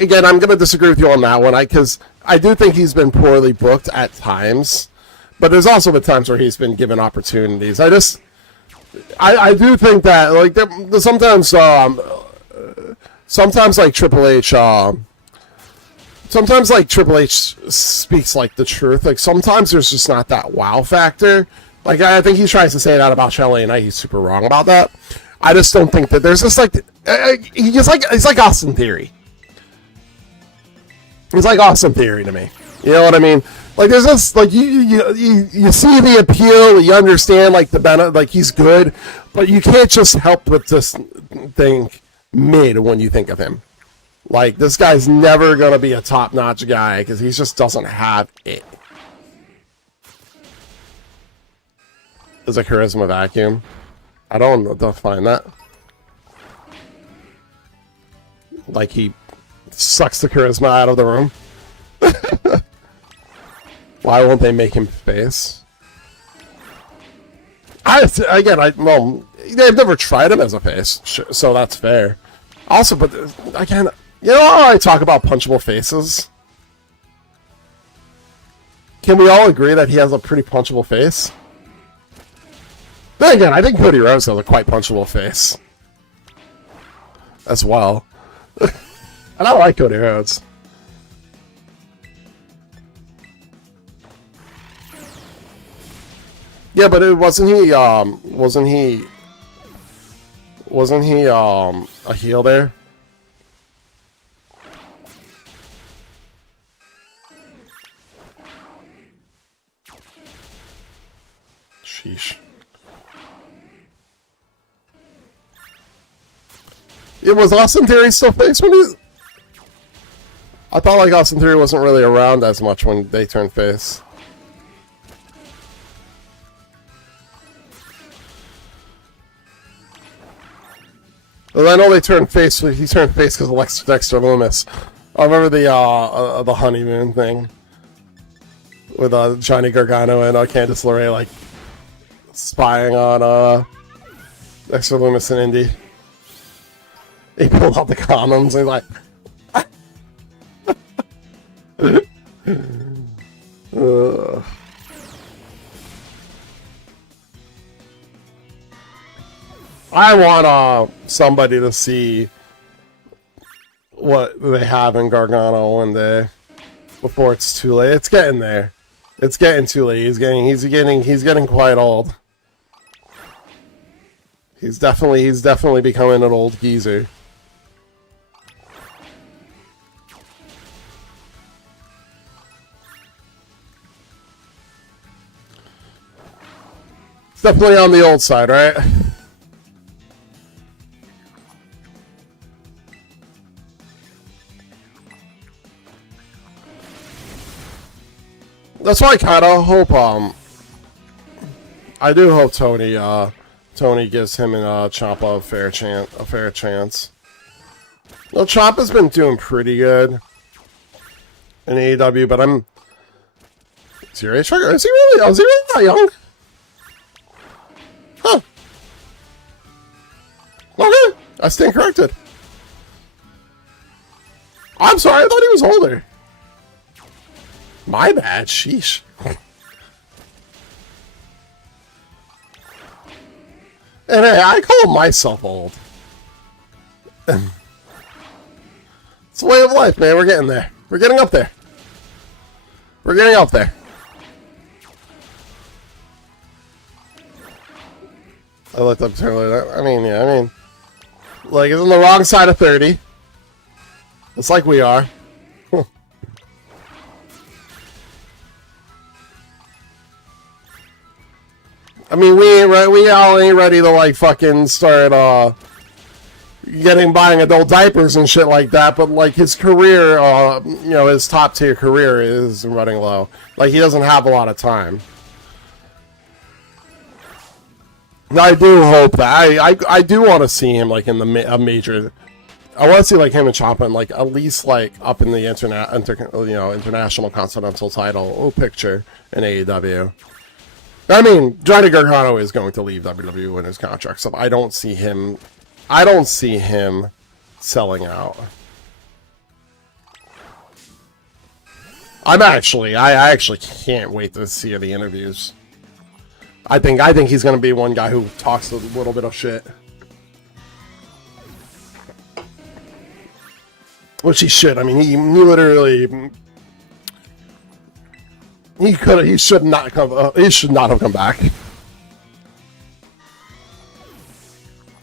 again, I'm going to disagree with you on that one, because I do think he's been poorly booked at times, but there's also been times where he's been given opportunities. I do think that, like, sometimes like Triple H, sometimes like Triple H speaks like the truth. Like, sometimes there's just not that wow factor. Like, I think he tries to say that about Shelley, and he's super wrong about that. I just don't think that there's just like he's like Austin Theory. He's like Austin Theory to me. You know what I mean? Like, there's this, like, you see the appeal, you understand, like, the benefit, like, he's good, but you can't just help but just think mid when you think of him. Like, this guy's never going to be a top-notch guy, because he just doesn't have it. There's a charisma vacuum. I don't define that. Like, he sucks the charisma out of the room. Why won't they make him face? Well, they've never tried him as a face, so that's fair. Also, but again, you know how I talk about punchable faces? Can we all agree that he has a pretty punchable face? Then again, I think Cody Rhodes has a quite punchable face as well. And I like Cody Rhodes. Yeah, but it wasn't he a heel there? Sheesh. It was Austin Theory still face when he... I thought, like, Austin Theory wasn't really around as much when they turned face. Well, I know they turned face. He turned face because of Dexter Lumis. I remember the honeymoon thing with Johnny Gargano and Candice LeRae, like, spying on Dexter Lumis and Indy. He pulled out the condoms and he's like, I want somebody to see what they have in Gargano one day before it's too late. It's getting there. It's getting too late. He's getting quite old. He's definitely becoming an old geezer. It's definitely on the old side, right? That's why I kind of hope, I do hope Tony gives him and Ciampa a fair chance. Well, Ciampa's been doing pretty good in AEW, but is he really that young? Huh. Okay, I stand corrected. I'm sorry, I thought he was older. My bad, sheesh. And hey, I call myself old. It's a way of life, man. We're getting there. We're getting up there. We're getting up there. I looked up earlier. I mean, yeah, I mean, like, it's on the wrong side of 30. It's like we are. I mean, we all ain't ready to, like, fucking start, buying adult diapers and shit like that, but, like, his career, you know, his top-tier career is running low. Like, he doesn't have a lot of time. I do hope that I do want to see him like in a major. I want to see like him and Ciampa like at least like up in the international continental title picture in AEW. I mean, Johnny Gargano is going to leave WWE when his contract's up. I don't see him selling out. I actually can't wait to see the interviews. I think he's going to be one guy who talks a little bit of shit. Which he should. I mean, he literally... He should not have come back.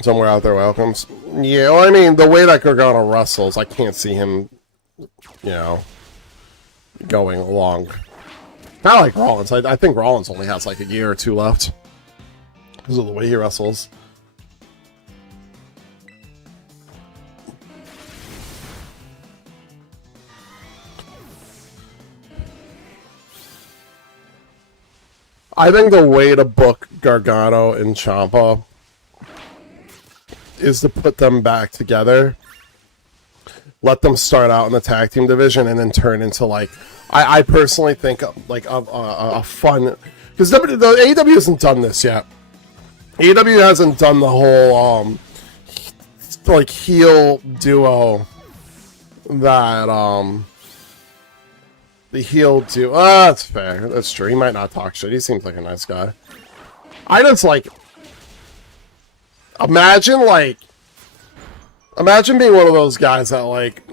Somewhere out there welcomes. Yeah, well, I mean, the way that Gargano wrestles, I can't see him, you know, going long. Not like Rollins. I think Rollins only has like a year or two left because of the way he wrestles. I think the way to book Gargano and Ciampa is to put them back together. Let them start out in the tag team division and then turn into like... I personally think like a fun, because the AEW hasn't done this yet. AEW hasn't done the whole like heel duo that the heel duo. That's fair. That's true. He might not talk shit. He seems like a nice guy. I just like imagine being one of those guys that like.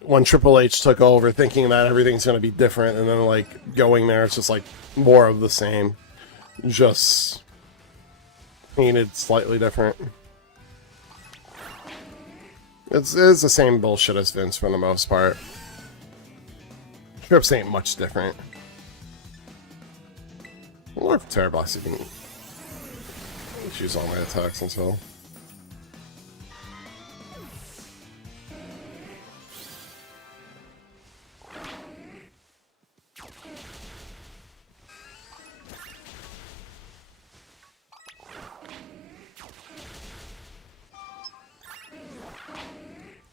When Triple H took over, thinking that everything's going to be different, and then, like, going there, it's just, like, more of the same. Just painted slightly different. It's the same bullshit as Vince for the most part. Trips ain't much different. I wonder if Terry Black can use all my attacks until...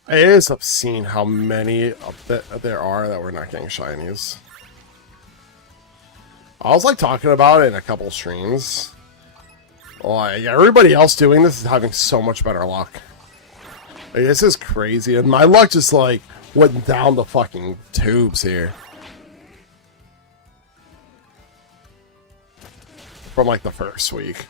It is obscene how many there are that we're not getting shinies. I was like talking about it in a couple streams. Like everybody else doing this is having so much better luck. Like, this is crazy, and my luck just like went down the fucking tubes here. From like the first week.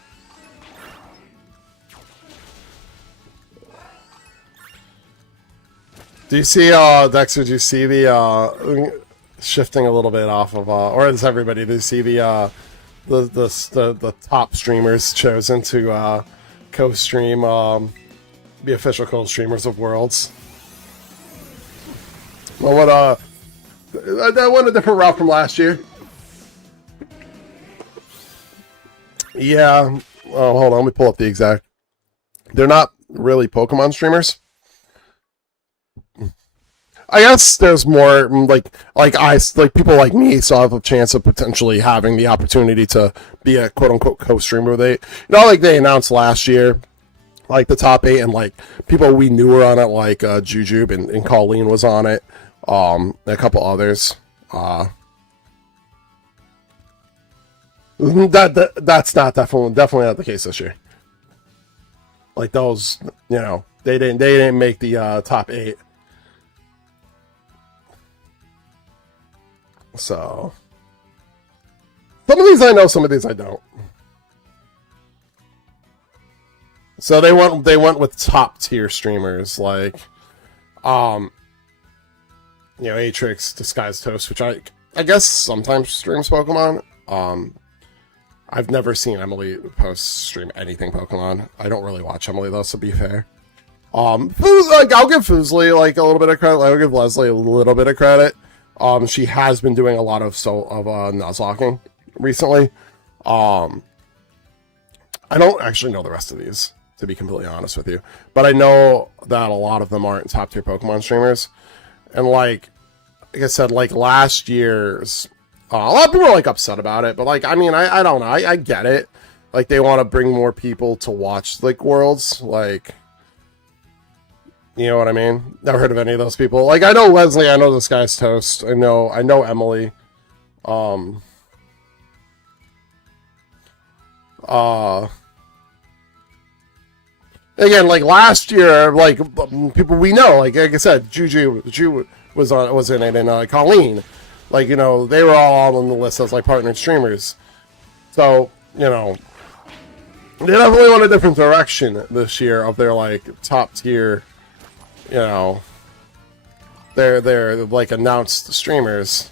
Do you see, Dexter, do you see the, shifting a little bit off of, or is everybody, do you see the top streamers chosen to, co-stream, the official co-streamers of Worlds? Well, what, that went a different route from last year. Yeah, oh, hold on, let me pull up the exact. They're not really Pokemon streamers. I guess there's more like people like me still have a chance of potentially having the opportunity to be a quote unquote co-streamer. They, you know, like they announced last year, like the top 8 and like people we knew were on it, like Jujube and Colleen was on it, and a couple others. That's not definitely not the case this year. Like those, you know, they didn't make the top 8. So, some of these I know, some of these I don't. So they went with top tier streamers like, you know, Atrix, Disguised Toast, which I guess sometimes streams Pokemon. I've never seen Emily post stream anything Pokemon. I don't really watch Emily though, so be fair. Like I'll give Fuslie like a little bit of credit. I'll give Leslie a little bit of credit. She has been doing a lot of Nuzlocking recently. I don't actually know the rest of these, to be completely honest with you, but I know that a lot of them aren't top tier Pokemon streamers, and like I said, like last year's. A lot of people are like upset about it, but like, I mean, I don't know. I get it. Like they want to bring more people to watch like Worlds. Like, you know what I mean? Never heard of any of those people. Like I know Leslie. I know this guy's Toast. I know Emily. Again, like last year, like people we know, like I said, Juju was in it, and Colleen. Like, you know, they were all on the list as, like, partnered streamers. So, you know, they definitely went a different direction this year of their, like, top tier, you know, their like, announced streamers.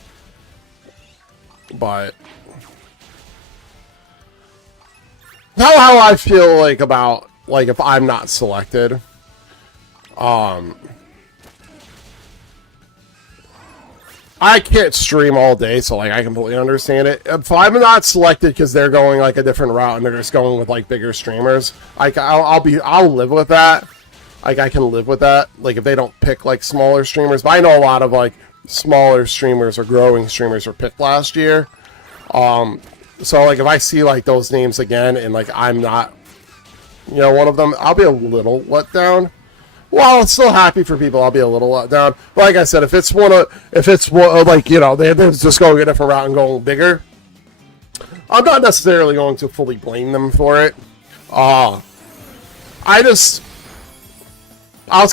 But how I feel, like, about, like, if I'm not selected, I can't stream all day, so like I completely understand it. If I'm not selected because they're going like a different route and they're just going with like bigger streamers, like I'll live with that. Like I can live with that. Like if they don't pick like smaller streamers, but I know a lot of like smaller streamers or growing streamers were picked last year. So like if I see like those names again and like I'm not, you know, one of them, I'll be a little let down. Well, I'm still happy for people. I'll be a little let down. But like I said, if it's one like, you know, they're just going a different route and going bigger, I'm not necessarily going to fully blame them for it. I was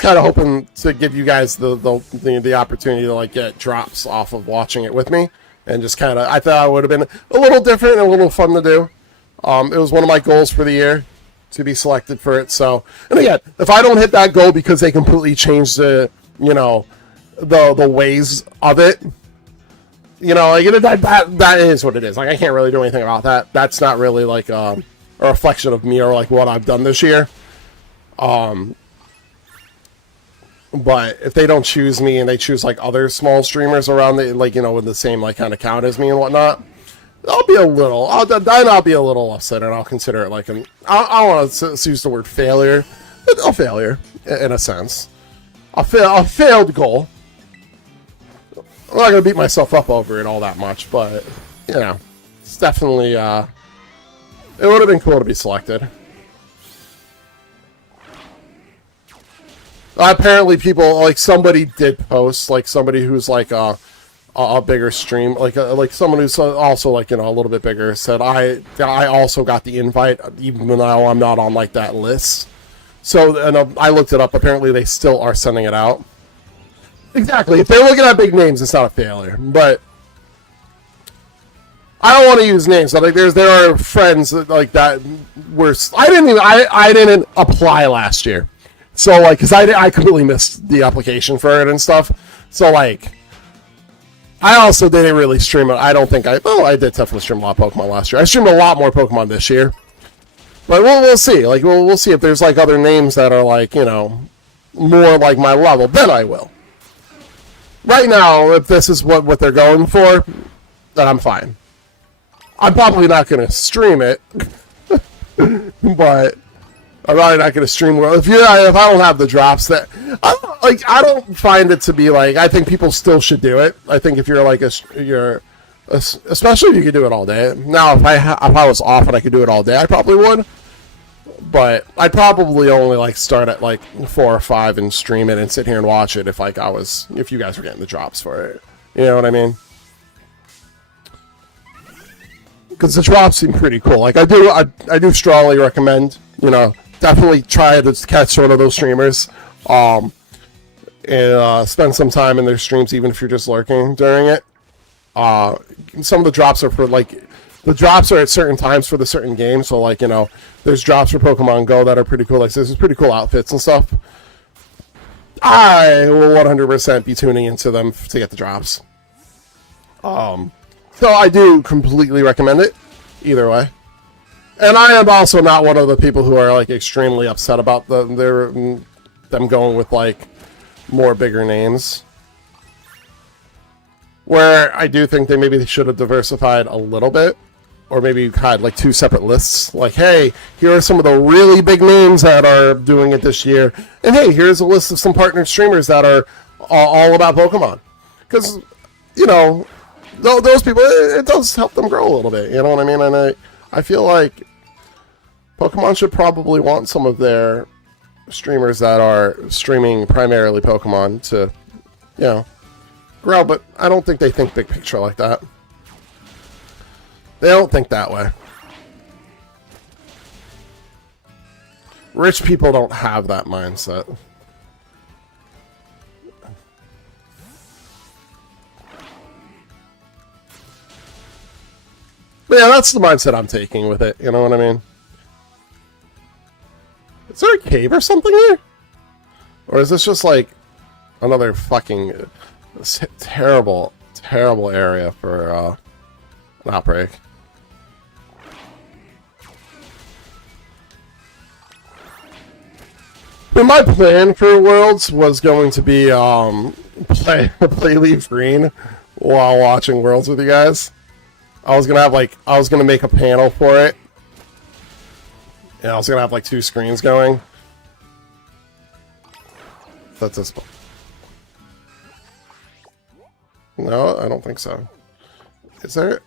kind of hoping to give you guys the opportunity to like get drops off of watching it with me, and just kind of, I thought it would have been a little different and a little fun to do. It was one of my goals for the year to be selected for it. So, and again, if I don't hit that goal because they completely changed the, you know, the ways of it, you know, like that is what it is. Like I can't really do anything about that. That's not really like a reflection of me or like what I've done this year. But if they don't choose me and they choose like other small streamers around the, like, you know, with the same like kind of count as me and whatnot, I'll be a little upset, and I'll consider it like I don't want to use the word failure, but a failure in a sense, a failed goal. I'm not gonna beat myself up over it all that much, but you know, it's definitely it would have been cool to be selected. Apparently, people like somebody did post, like somebody who's like a bigger stream, like someone who's also like, you know, a little bit bigger, said I also got the invite even though I'm not on like that list. So, and I looked it up. Apparently, they still are sending it out. Exactly. If they're looking at big names, it's not a failure. But I don't want to use names. Like there are friends like that were I didn't apply last year. So like, cause I completely missed the application for it and stuff. So like, I also didn't really stream it. I don't think I did definitely stream a lot of Pokemon last year. I streamed a lot more Pokemon this year. But we'll see. Like we'll see if there's like other names that are like, you know, more like my level. Then I will. Right now, if this is what they're going for, then I'm fine. I'm probably not going to stream it, but I'm probably not going to stream well. If I don't have the drops that I don't find it to be like, I think people still should do it. I think if you're like especially if you could do it all day. Now, if I was off and I could do it all day, I probably would. But I'd probably only like start at like 4 or 5 and stream it and sit here and watch it if you guys were getting the drops for it. You know what I mean? Because the drops seem pretty cool. Like I do strongly recommend, you know, definitely try to catch one of those streamers, and spend some time in their streams, even if you're just lurking during it. Some of the drops are for like, the drops are at certain times for the certain games. So like, you know, there's drops for Pokemon Go that are pretty cool. Like there's pretty cool outfits and stuff. I will 100% be tuning into them to get the drops. So I do completely recommend it, either way. And I am also not one of the people who are like extremely upset about them going with like more bigger names. Where I do think they should have diversified a little bit, or maybe had like 2 separate lists. Like, hey, here are some of the really big names that are doing it this year, and hey, here's a list of some partnered streamers that are all about Pokemon. Because, you know, those people, it does help them grow a little bit. You know what I mean? And I feel like Pokemon should probably want some of their streamers that are streaming primarily Pokemon to, you know, grow, but I don't think they think big picture like that. They don't think that way. Rich people don't have that mindset. But yeah, that's the mindset I'm taking with it, you know what I mean? Is there a cave or something here? Or is this just like another fucking terrible, terrible area for an outbreak? But my plan for Worlds was going to be play Leaf Green while watching Worlds with you guys. I was gonna make a panel for it. Yeah, I was gonna have like 2 screens going. That's this. No, I don't think so. Is there?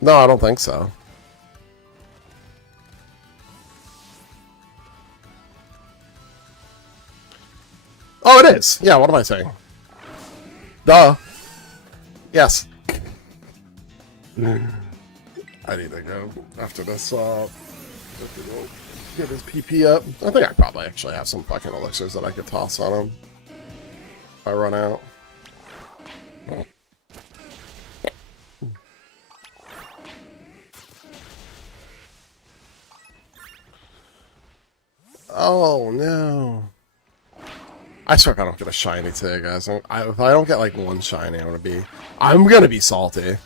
No, I don't think so. Oh, it is. Yeah, what am I saying? Duh. Yes. I need to go after this. Get his PP up. I think I probably actually have some fucking elixirs that I could toss on him if I run out. Oh no. I swear if I don't get a shiny today, guys. If I don't get like 1 shiny, I'm gonna be salty.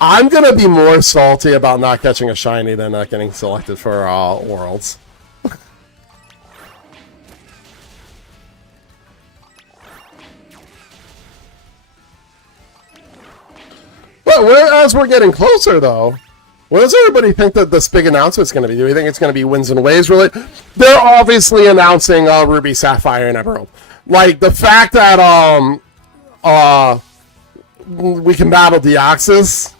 I'm gonna be more salty about not catching a shiny than not getting selected for Worlds. But as we're getting closer, though, what does everybody think that this big announcement's going to be? Do we think it's going to be Winds and Waves related? They're obviously announcing Ruby, Sapphire, and Emerald. Like, the fact that we can battle Deoxys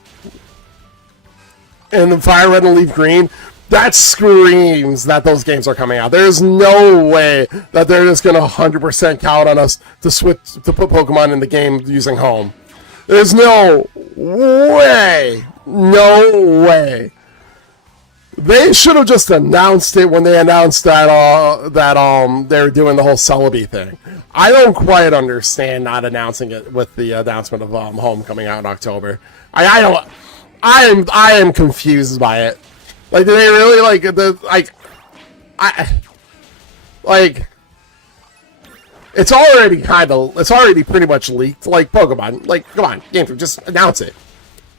and the Fire Red and Leaf Green, that screams that those games are coming out. There's no way that they're just going to 100% count on us to put Pokemon in the game using Home. There's no way. No way. They should have just announced it when they announced that they're doing the whole Celebi thing. I don't quite understand not announcing it with the announcement of Home coming out in October. I am confused by it. Like, do they really it's already pretty much leaked. Like, Pokemon, like, come on, Game Freak, just announce it.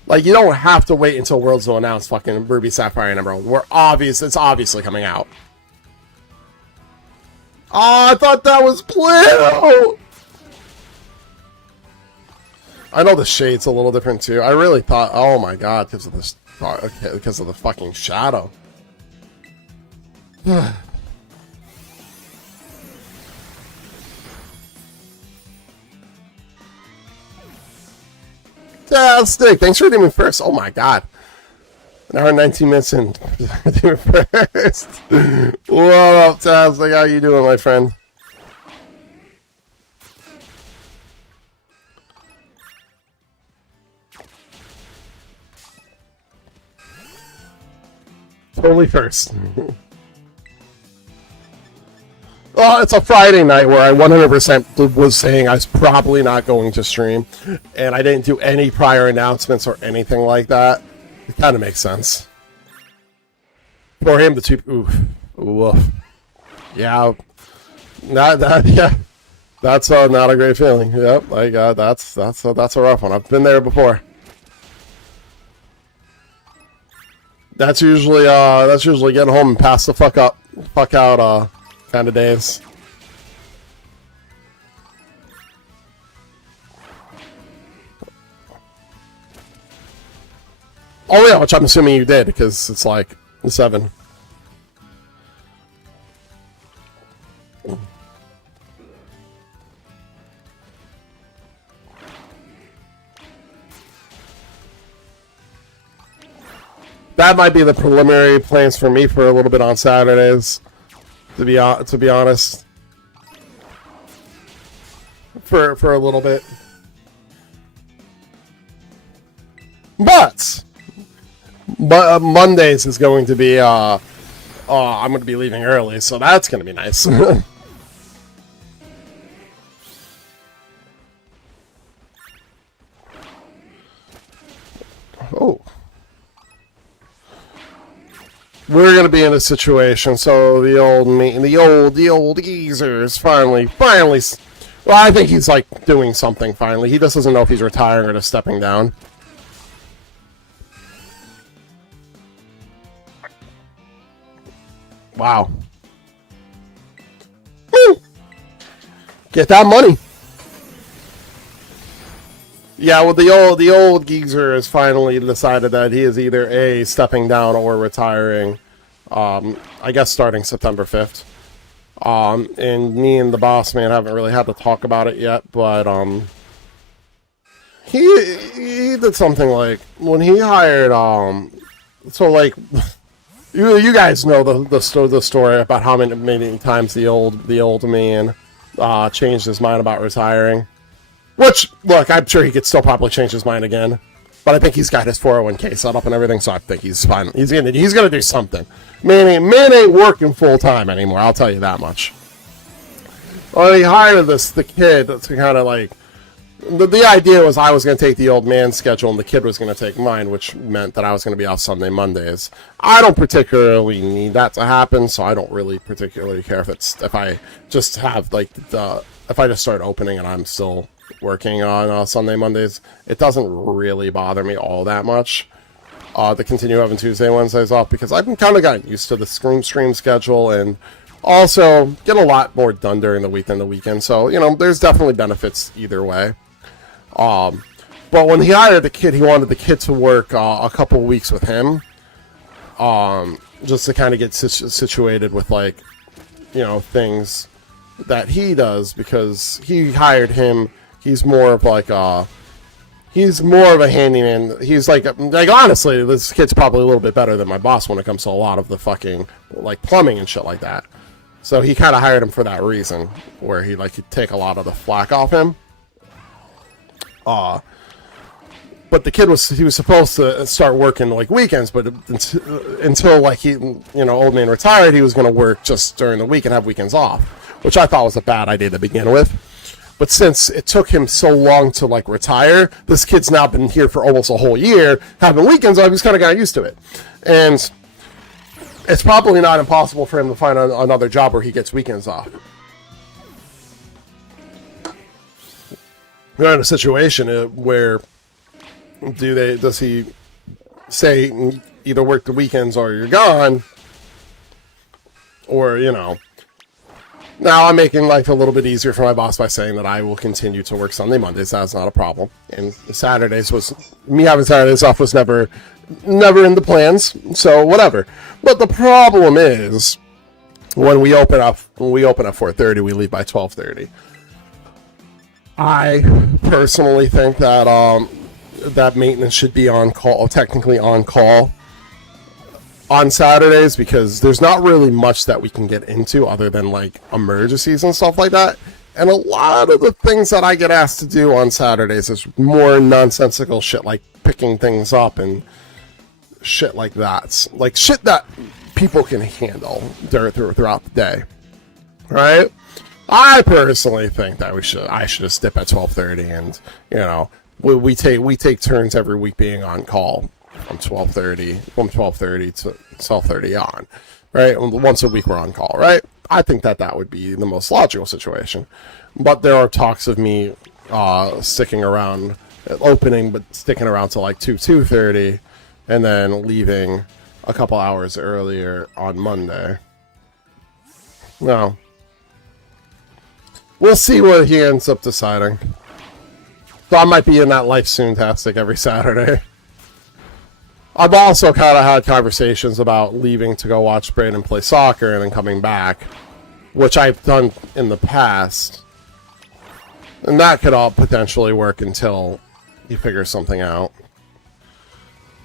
Like, you don't have to wait until Worlds to announce fucking Ruby, Sapphire, and Emerald. It's obviously coming out. Oh, I thought that was blue! I know the shade's a little different too. I really thought, oh my god, because of the fucking shadow. Fantastic! Thanks for redeeming first. Oh my god. An hour and 19 minutes in. Redeeming first. What up, Tastic? How you doing, my friend? Totally first. Well, it's a Friday night where I 100% was saying I was probably not going to stream, and I didn't do any prior announcements or anything like that. It kind of makes sense. For him, the two... Oof. Yeah, yeah, that's not a great feeling. Yep, like that's a rough one. I've been there before. That's usually getting home and pass the fuck out kind of days. Oh yeah, which I'm assuming you did because it's like 7. That might be the preliminary plans for me for a little bit on Saturdays. To be honest, for a little bit, but Mondays is going to be I'm going to be leaving early, so that's going to be nice. Oh. We're gonna be in a situation. So the old geezer is finally. Well, I think he's like doing something finally. He just doesn't know if he's retiring or just stepping down. Wow. Woo! Get that money. Yeah, well, the old geezer has finally decided that he is either A, stepping down or retiring. I guess starting September 5th. And me and the boss man haven't really had to talk about it yet, but he did something like when he hired so like you guys know the story about how many times the old man changed his mind about retiring. Which, look, I'm sure he could still probably change his mind again. But I think he's got his 401k set up and everything, so I think he's fine. He's gonna do something. Man ain't working full time anymore, I'll tell you that much. Well, he hired the kid to kind of like... The idea was I was going to take the old man's schedule and the kid was going to take mine, which meant that I was going to be off Sunday, Mondays. I don't particularly need that to happen, so I don't really particularly care if I just have, like, if I just start opening and I'm still working on Sunday, Mondays. It doesn't really bother me all that much to continue having Tuesday, Wednesdays off because I've kind of gotten used to the stream schedule and also get a lot more done during the week than the weekend. So, you know, there's definitely benefits either way. But when he hired the kid, he wanted the kid to work a couple weeks with him, just to kind of get situated with, like, you know, things that he does because he hired him. He's more of like a handyman. He's like honestly, this kid's probably a little bit better than my boss when it comes to a lot of the fucking like plumbing and shit like that. So he kind of hired him for that reason, where he like could take a lot of the flack off him. But the kid was supposed to start working like weekends, but until like he, you know, old man retired, he was going to work just during the week and have weekends off, which I thought was a bad idea to begin with. But since it took him so long to like retire, this kid's now been here for almost a whole year, having weekends off. He's kind of got used to it, and it's probably not impossible for him to find another job where he gets weekends off. We're in a situation where does he say either work the weekends or you're gone, or you know. Now I'm making life a little bit easier for my boss by saying that I will continue to work Sunday, Mondays. That's not a problem. And Saturdays me having Saturdays off was never in the plans. So whatever. But the problem is when we open at 4:30, we leave by 12:30. I personally think that that maintenance should be on call, technically on call, on Saturdays, because there's not really much that we can get into other than like emergencies and stuff like that. And a lot of the things that I get asked to do on Saturdays is more nonsensical shit, like picking things up and shit like that. Like shit that people can handle throughout the day. Right? I personally think that I should just dip at 12:30 and, you know, we take turns every week being on call. From 12:30 to 12:30 on, right? Once a week we're on call, right? I think that that would be the most logical situation. But there are talks of me sticking around, opening, but sticking around till like 2:30, and then leaving a couple hours earlier on Monday. No. We'll see what he ends up deciding. So I might be in that Life Soon-tastic every Saturday. I've also kind of had conversations about leaving to go watch Brayden play soccer and then coming back, which I've done in the past. And that could all potentially work until you figure something out.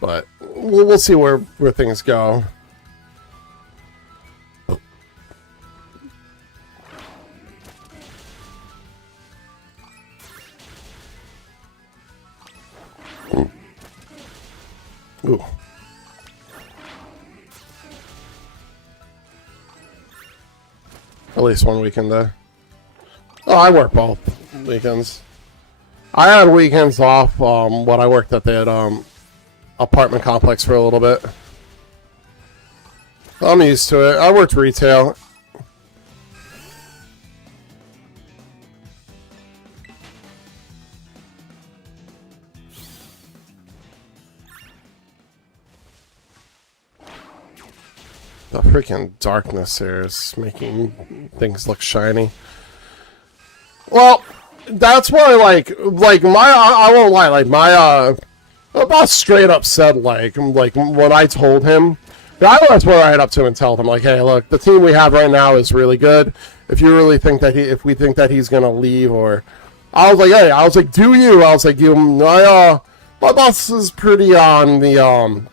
But we'll see where things go. Ooh. At least one weekend there. Oh, I work both weekends. I had weekends off when I worked at the apartment complex for a little bit. I'm used to it. I worked retail. The freaking darkness here is making things look shiny. Well, that's why, like I won't lie, like my boss straight up said, like when I told him, I was right up to him and tell him, like, hey, look, the team we have right now is really good. If you really think that if we think that he's gonna leave, or I was like, hey, I was like, do you? I was like, my boss is pretty on the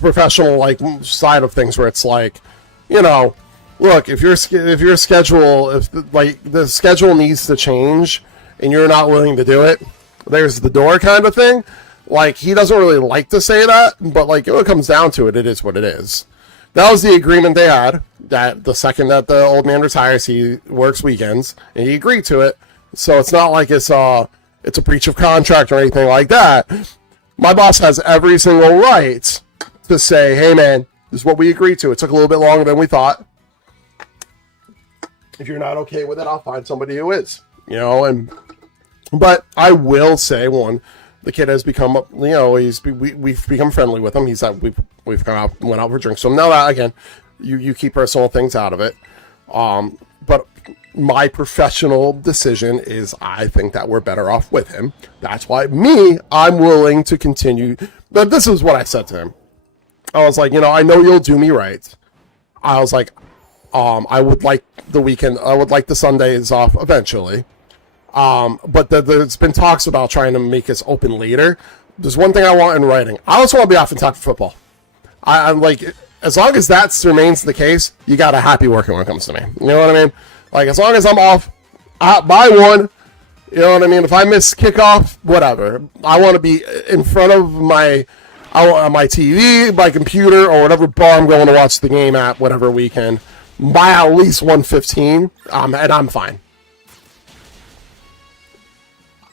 professional like side of things, where it's like, you know, look, if your schedule, if the schedule needs to change and you're not willing to do it, there's the door kind of thing. Like, he doesn't really like to say that, but like when it comes down to it, it is what it is. That was the agreement they had, that the second that the old man retires, he works weekends, and he agreed to it. So it's not like it's a breach of contract or anything like that. My boss has every single right to say, hey man, this is what we agreed to. It took a little bit longer than we thought. If you're not okay with it, I'll find somebody who is. You know, but I will say, one, the kid has become, you know, we've become friendly with him. We've gone out, went out for drinks. So now that, again, you keep personal things out of it. But my professional decision is, I think that we're better off with him. That's why I'm willing to continue. But this is what I said to him. I was like, you know, I know you'll do me right. I was like, I would like the weekend. I would like the Sundays off eventually. But there's been talks about trying to make us open later. There's one thing I want in writing. I also want to be off in time for football. I'm like, as long as that remains the case, you got a happy working when it comes to me. You know what I mean? Like, as long as I'm off by one, you know what I mean? If I miss kickoff, whatever. I want to be in front of my TV, my computer, or whatever bar I'm going to watch the game at, whatever weekend, by at least 1:15, and I'm fine.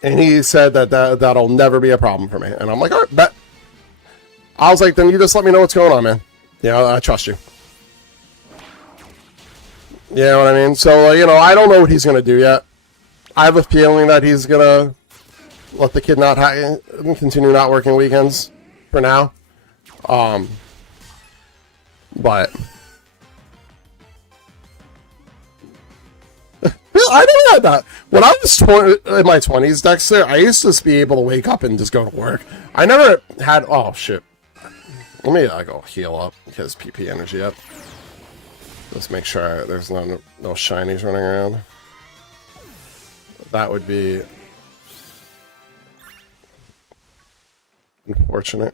And he said that'll never be a problem for me. And I'm like, all right, bet. I was like, then you just let me know what's going on, man. You know, I trust you. You know what I mean? So, you know, I don't know what he's going to do yet. I have a feeling that he's going to let the kid not continue not working weekends for now. But I never had that. When I was in my 20s, Dexter, I used to just be able to wake up and just go to work. I never had... Oh, shit. Let me go heal up. Get his PP energy up. Let's make sure there's no shinies running around. That would be... unfortunate.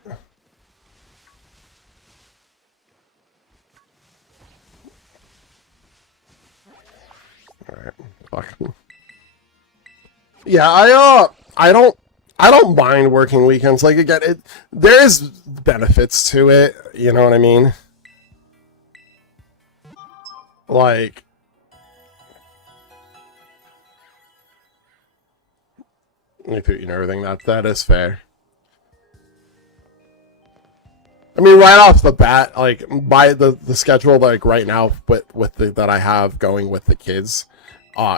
Alright. Fuck. Yeah, I don't mind working weekends. Like, again, there is benefits to it, you know what I mean? Like, you know, everything that is fair. I mean, right off the bat, like by the schedule, like right now, with the that I have going with the kids,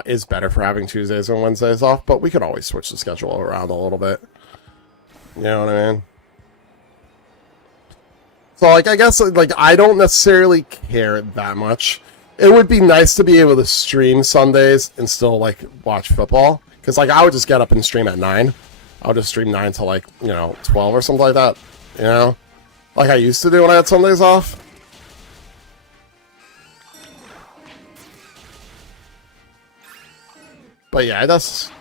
is better for having Tuesdays and Wednesdays off. But we could always switch the schedule around a little bit. You know what I mean? So, like, I guess, like, I don't necessarily care that much. It would be nice to be able to stream Sundays and still, like, watch football. Because, like, I would just get up and stream at 9. I would just stream 9 to, like, 12 or something like that. You know? Like I used to do when I had Sundays off. But yeah, that's...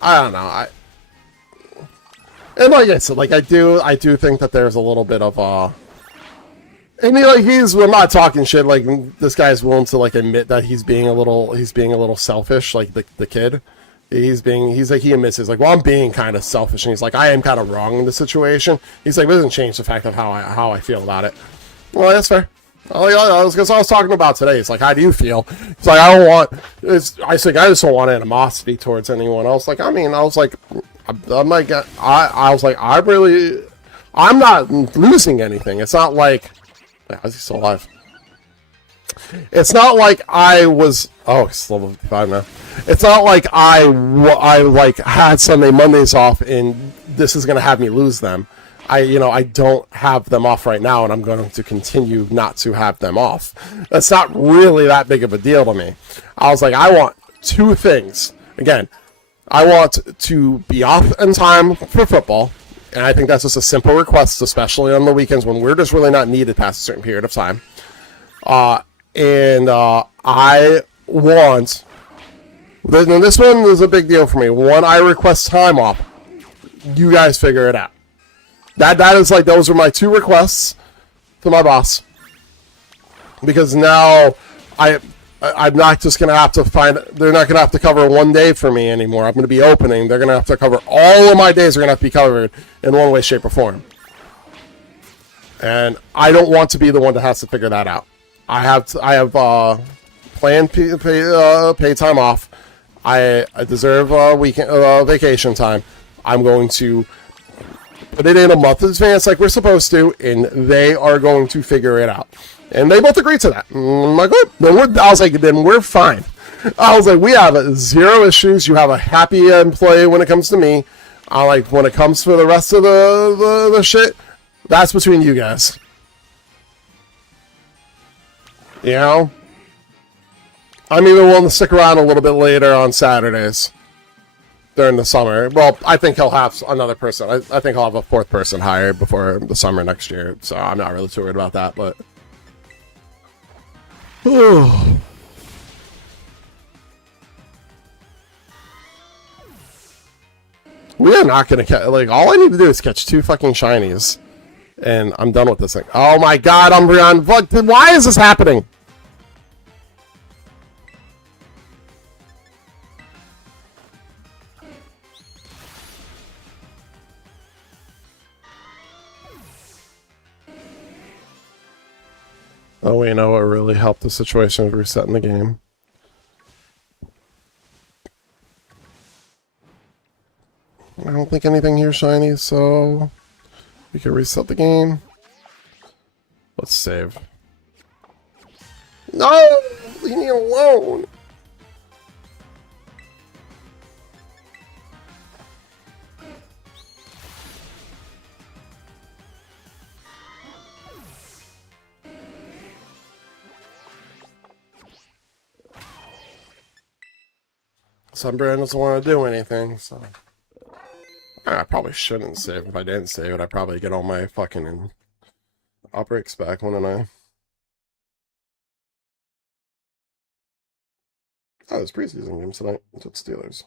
I don't know. And like I said, like I do think that there's a little bit of I mean, like we're not talking shit. Like this guy's willing to like admit that he's being a little selfish. Like the kid, he's like he admits he's like, well, I'm being kind of selfish, and he's like, I am kind of wrong in the situation. He's like, it doesn't change the fact of how I feel about it. Well, that's fair. I was talking about today. It's like, how do you feel? It's like I don't want. I just don't want animosity towards anyone else. Like I mean, I was like, I'm like, I was like, I'm not losing anything. It's not like, is he still alive? It's not like I was. Oh, he's level 55 now. It's not like I like had Sunday Mondays off, and this is gonna have me lose them. I don't have them off right now, and I'm going to continue not to have them off. That's not really that big of a deal to me. I was like, I want two things. Again, I want to be off in time for football, and I think that's just a simple request, especially on the weekends when we're just really not needed past a certain period of time. And I want... This one is a big deal for me. One, I request time off. You guys figure it out. That is like, those are my two requests to my boss. Because now I'm not just going to have to they're not going to have to cover one day for me anymore. I'm going to be opening. They're going to have to cover all of my days are going to have to be covered in one way, shape, or form. And I don't want to be the one that has to figure that out. I have planned paid time off. I deserve weekend vacation time. I'm going to put it in a month in advance like we're supposed to, and they are going to figure it out. And they both agreed to that. I'm like, good. I was like, then we're fine. I was like, we have zero issues. You have a happy employee when it comes to me. I like when it comes for the rest of the shit, that's between you guys. You know? I'm even willing to stick around a little bit later on Saturdays during the summer. Well, I think he'll have another person. I think he'll have a fourth person hired before the summer next year. So I'm not really too worried about that, but... We are not going to catch... Like, all I need to do is catch 2 fucking shinies. And I'm done with this thing. Oh my god, Umbreon. Why is this happening? Oh, you know what really helped the situation of resetting the game? I don't think anything here shiny, so we can reset the game. Let's save. No! Leave me alone! Sunbrand doesn't want to do anything, so... I probably shouldn't save. If I didn't save it, I'd probably get all my fucking outbreaks back, wouldn't I? Oh, there's preseason games tonight. It's Steelers.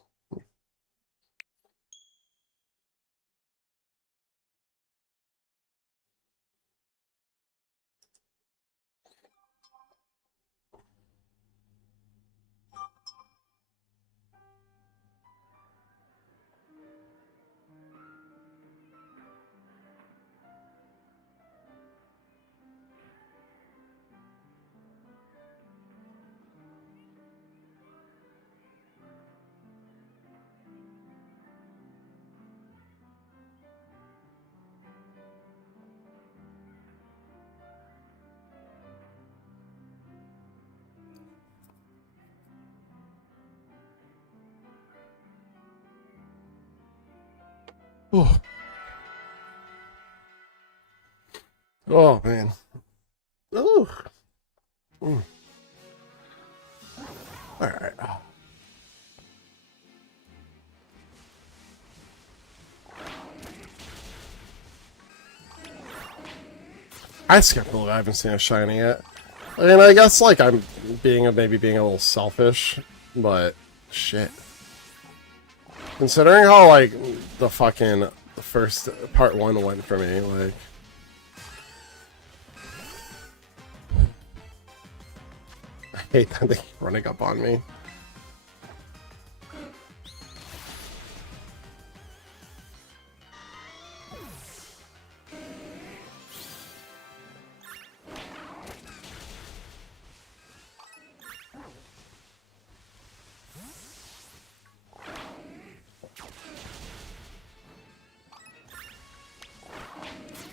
Oh, oh man. Oh. Mm. All right. I just can't believe I haven't seen a shiny yet. I mean, I guess like I'm maybe being a little selfish, but shit. Considering how like the first part 1 went for me, like. I hate that they keep running up on me.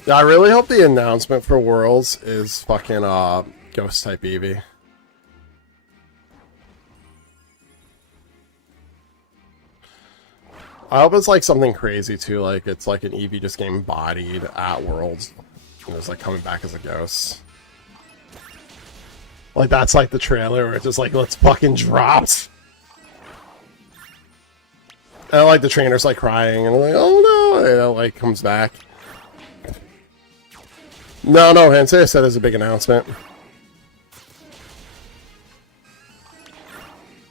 Yeah, I really hope the announcement for Worlds is fucking Ghost type Eevee. I hope it's like something crazy too, like it's like an Eevee just getting bodied at Worlds and it's like coming back as a ghost. Like that's like the trailer where it's just like let's fucking drops. And like the trainer's like crying and like oh no, and it like comes back. No, Hansei said it's a big announcement.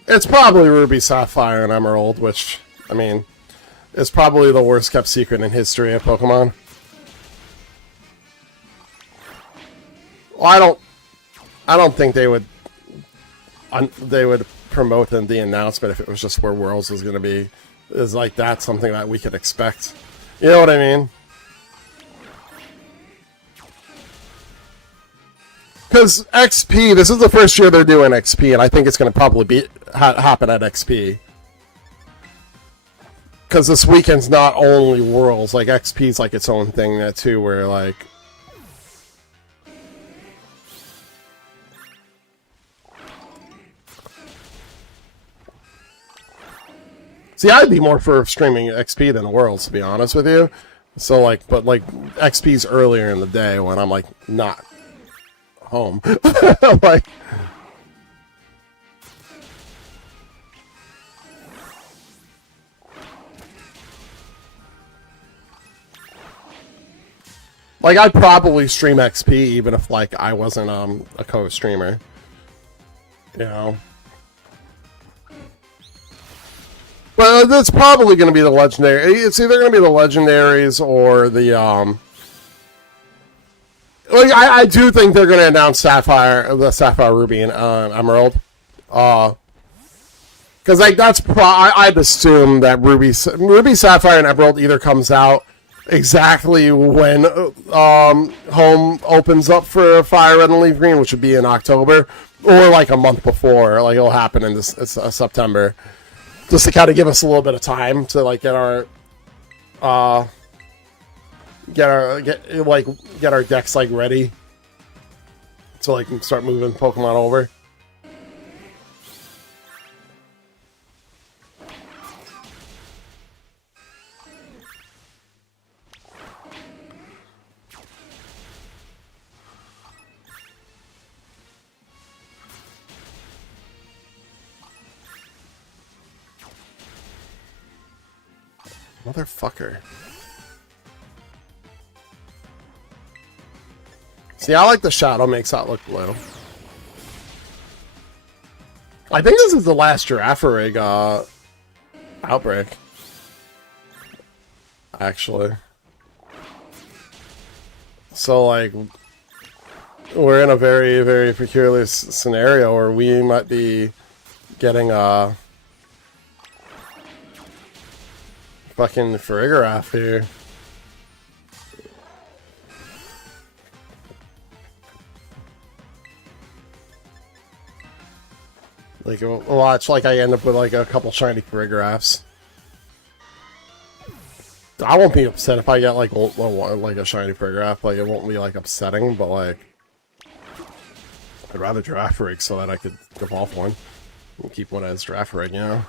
It's probably Ruby, Sapphire, and Emerald, which, I mean, is probably the worst kept secret in history of Pokemon. Well, I don't think they would promote the announcement if it was just where Worlds was going to be. Is like that's something that we could expect. You know what I mean? Because XP, this is the first year they're doing XP, and I think it's going to probably happen at XP. Because this weekend's not only Worlds, like XP's like its own thing too, where like... See, I'd be more for streaming XP than Worlds, to be honest with you. So like, but like, XP's earlier in the day when I'm like, not home. Like I'd probably stream XP even if like I wasn't a co-streamer. You know. But that's probably going to be the legendary. It's either going to be the legendaries or the like I do think they're going to announce the Sapphire, Ruby, and Emerald. Because like that's I'd assume that Ruby, Sapphire, and Emerald either comes out exactly when home opens up for Fire Red and Leaf Green, which would be in October, or like a month before. Like it'll happen in September, just to kind of give us a little bit of time to like get our decks like ready to like start moving Pokemon over. Motherfucker. See, I like the shadow makes that look blue. I think this is the last Girafarig outbreak. Actually. So, like, we're in a very, very peculiar scenario where we might be getting fucking Farigiraf here. Like, watch, like, I end up with, like, a couple shiny Farigirafs. I won't be upset if I get, like a shiny Farigiraf. Like, it won't be, like, upsetting, but, like... I'd rather Girafarig so that I could evolve one. And keep one as Girafarig, you know?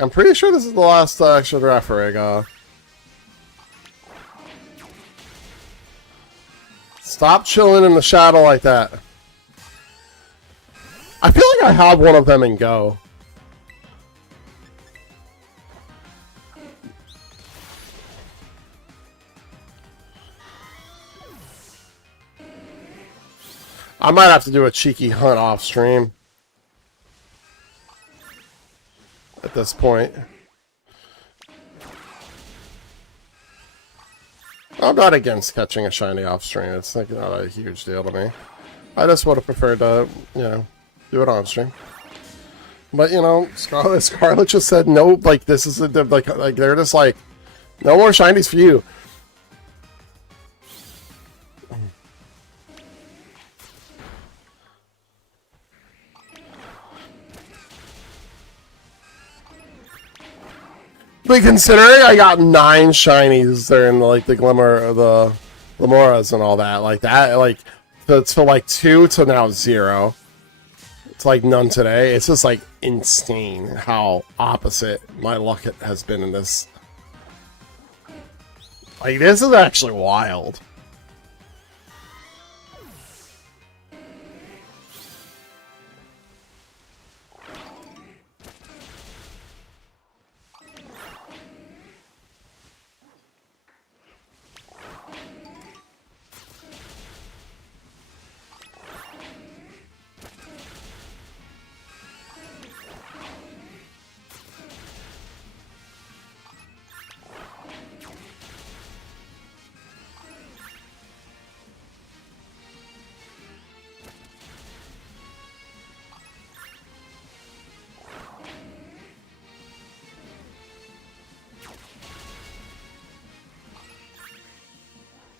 I'm pretty sure this is the last extra draft rig. Stop chilling in the shadow like that. I feel like I have one of them in Go. I might have to do a cheeky hunt off stream at this point. I'm not against catching a shiny off stream. It's like not a huge deal to me. I just would have preferred to, you know, do it on stream. But you know, Scarlet just said no. Like this is a like they're just like no more shinies for you. But considering I got 9 shinies during like the Glimmer of the Lamoras and all that, like that, like it's for like 2 to now 0. It's like none today. It's just like insane how opposite my luck has been in this. Like this is actually wild.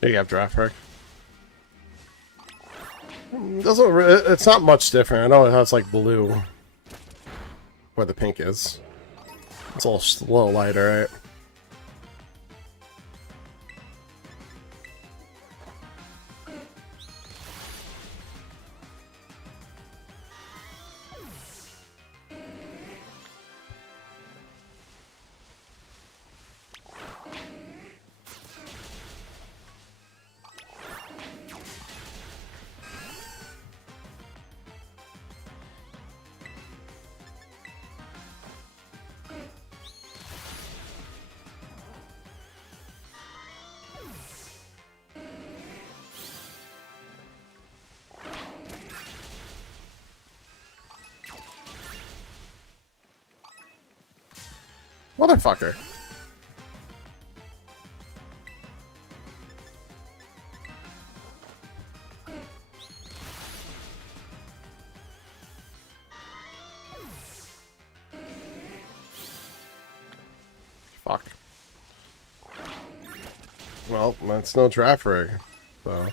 Here you have draft perk. It's not much different. I know it has like blue where the pink is. It's a little lighter, right? Motherfucker. Fuck. Well, that's no draft rig, so.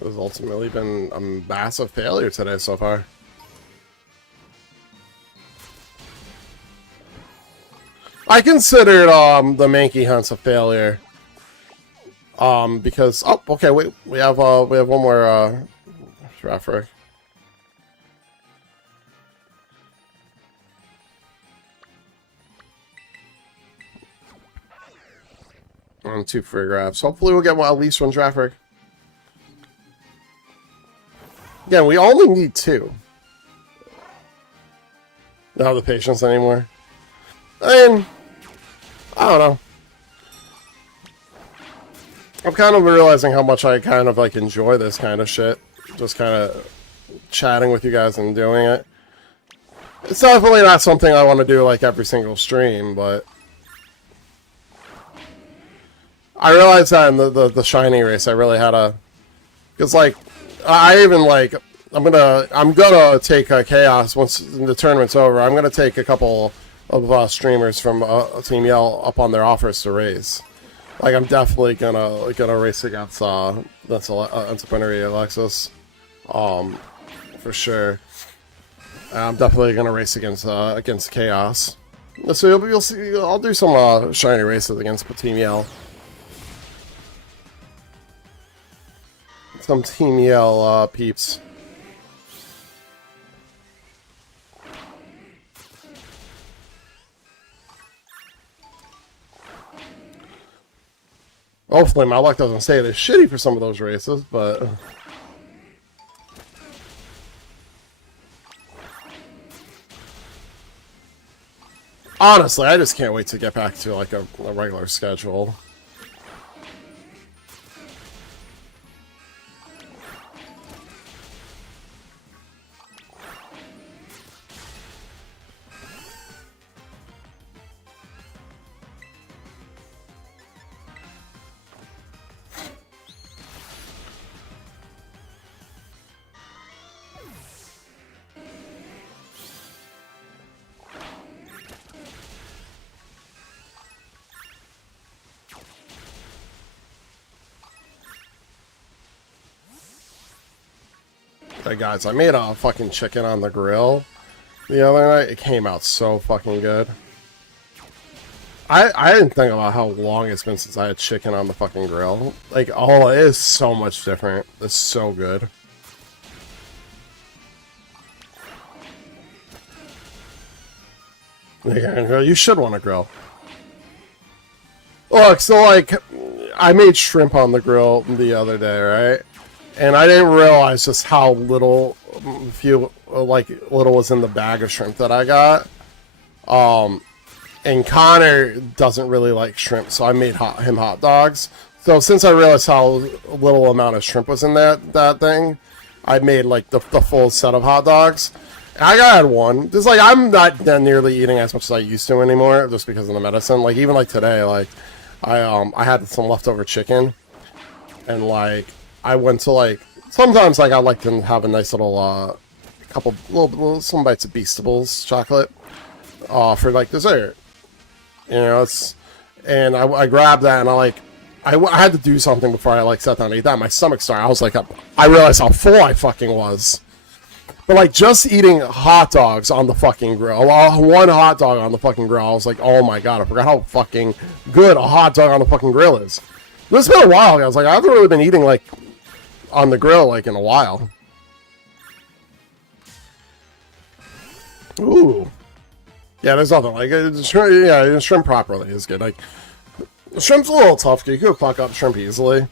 It has ultimately been a massive failure today so far. I considered the Mankey hunts a failure. Because oh, okay, wait, we have one more draft rig. And 2 free grabs. Hopefully we'll get at least 1 draft rig. Again, we only need 2. Don't have the patience anymore. I mean, I don't know. I'm kind of realizing how much I kind of like enjoy this kind of shit. Just kind of chatting with you guys and doing it. It's definitely not something I want to do like every single stream, but I realized that in the shiny race I really had a, because like I even like I'm gonna take Chaos once the tournament's over. I'm gonna take a couple of streamers from Team Yell up on their offers to race. Like I'm definitely gonna race against Entrepreneur Alexis, for sure. I'm definitely gonna race against Chaos. So you'll see. I'll do some shiny races against Team Yell. Some Team Yell peeps. Hopefully my luck doesn't stay this shitty for some of those races, but... Honestly, I just can't wait to get back to like a regular schedule. Hey guys, I made a fucking chicken on the grill the other night. It came out so fucking good. I didn't think about how long it's been since I had chicken on the fucking grill. Like, oh, it is so much different. It's so good. Yeah, you should want to grill. Look, so like, I made shrimp on the grill the other day, right? And I didn't realize just how little, little was in the bag of shrimp that I got. And Connor doesn't really like shrimp, so I made him hot dogs. So since I realized how little amount of shrimp was in that thing, I made like the full set of hot dogs. I had one. Just like I'm not nearly eating as much as I used to anymore, just because of the medicine. Like even like today, like I had some leftover chicken, and like. I went to like sometimes like I like to have a nice little some bites of Beastables chocolate for like dessert. You know, and I grabbed that and I had to do something before I like sat down and ate that. My stomach started. I was like, I realized how full I fucking was. But like just eating hot dogs on the fucking grill, one hot dog on the fucking grill, I was like, oh my god, I forgot how fucking good a hot dog on the fucking grill is. It's been a while. I was like, I haven't really been eating like on the grill like in a while. Ooh. Yeah, there's nothing like it. Yeah, shrimp properly is good. Like shrimp's a little tough. You could fuck up shrimp easily.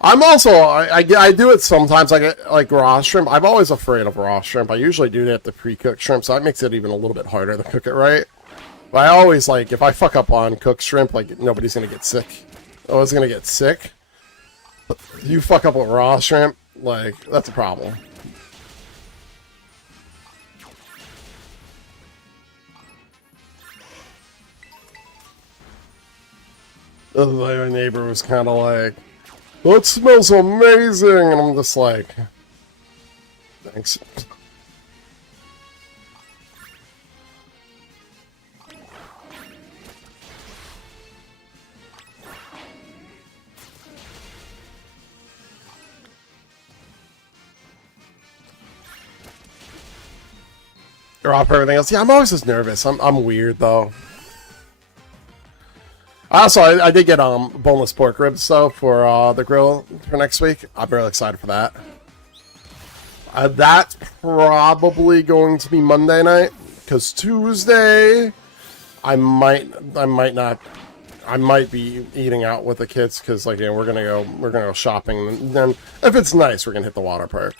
I'm also I do it sometimes. I get like raw shrimp. I'm always afraid of raw shrimp. I usually do that to pre-cooked shrimp, so that makes it even a little bit harder to cook it right. But I always like if I fuck up on cooked shrimp, like nobody's gonna get sick. I was gonna get sick. You fuck up with raw shrimp, like, that's a problem. My neighbor was kind of like, oh, it smells amazing, and I'm just like, thanks. Off everything else. Yeah, I'm always just nervous. I'm weird though. Also, I did get boneless pork ribs though for the grill for next week. I'm really excited for that. That's probably going to be Monday night because Tuesday I might be eating out with the kids because like we're gonna go shopping, and then if it's nice we're gonna hit the water park.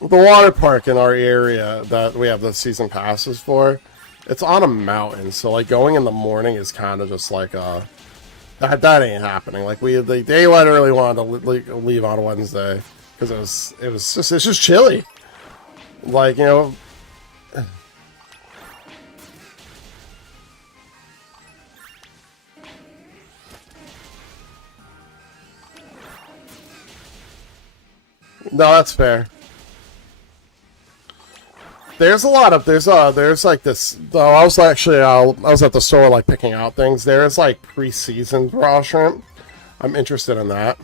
The water park in our area that we have the season passes for, it's on a mountain, so like going in the morning is kind of just like that ain't happening. Like they literally wanted to leave on Wednesday because it's just chilly. Like, you know. No, that's fair. There's a lot of there's like this. Though I was actually I was at the store like picking out things. There's like pre-seasoned raw shrimp. I'm interested in that.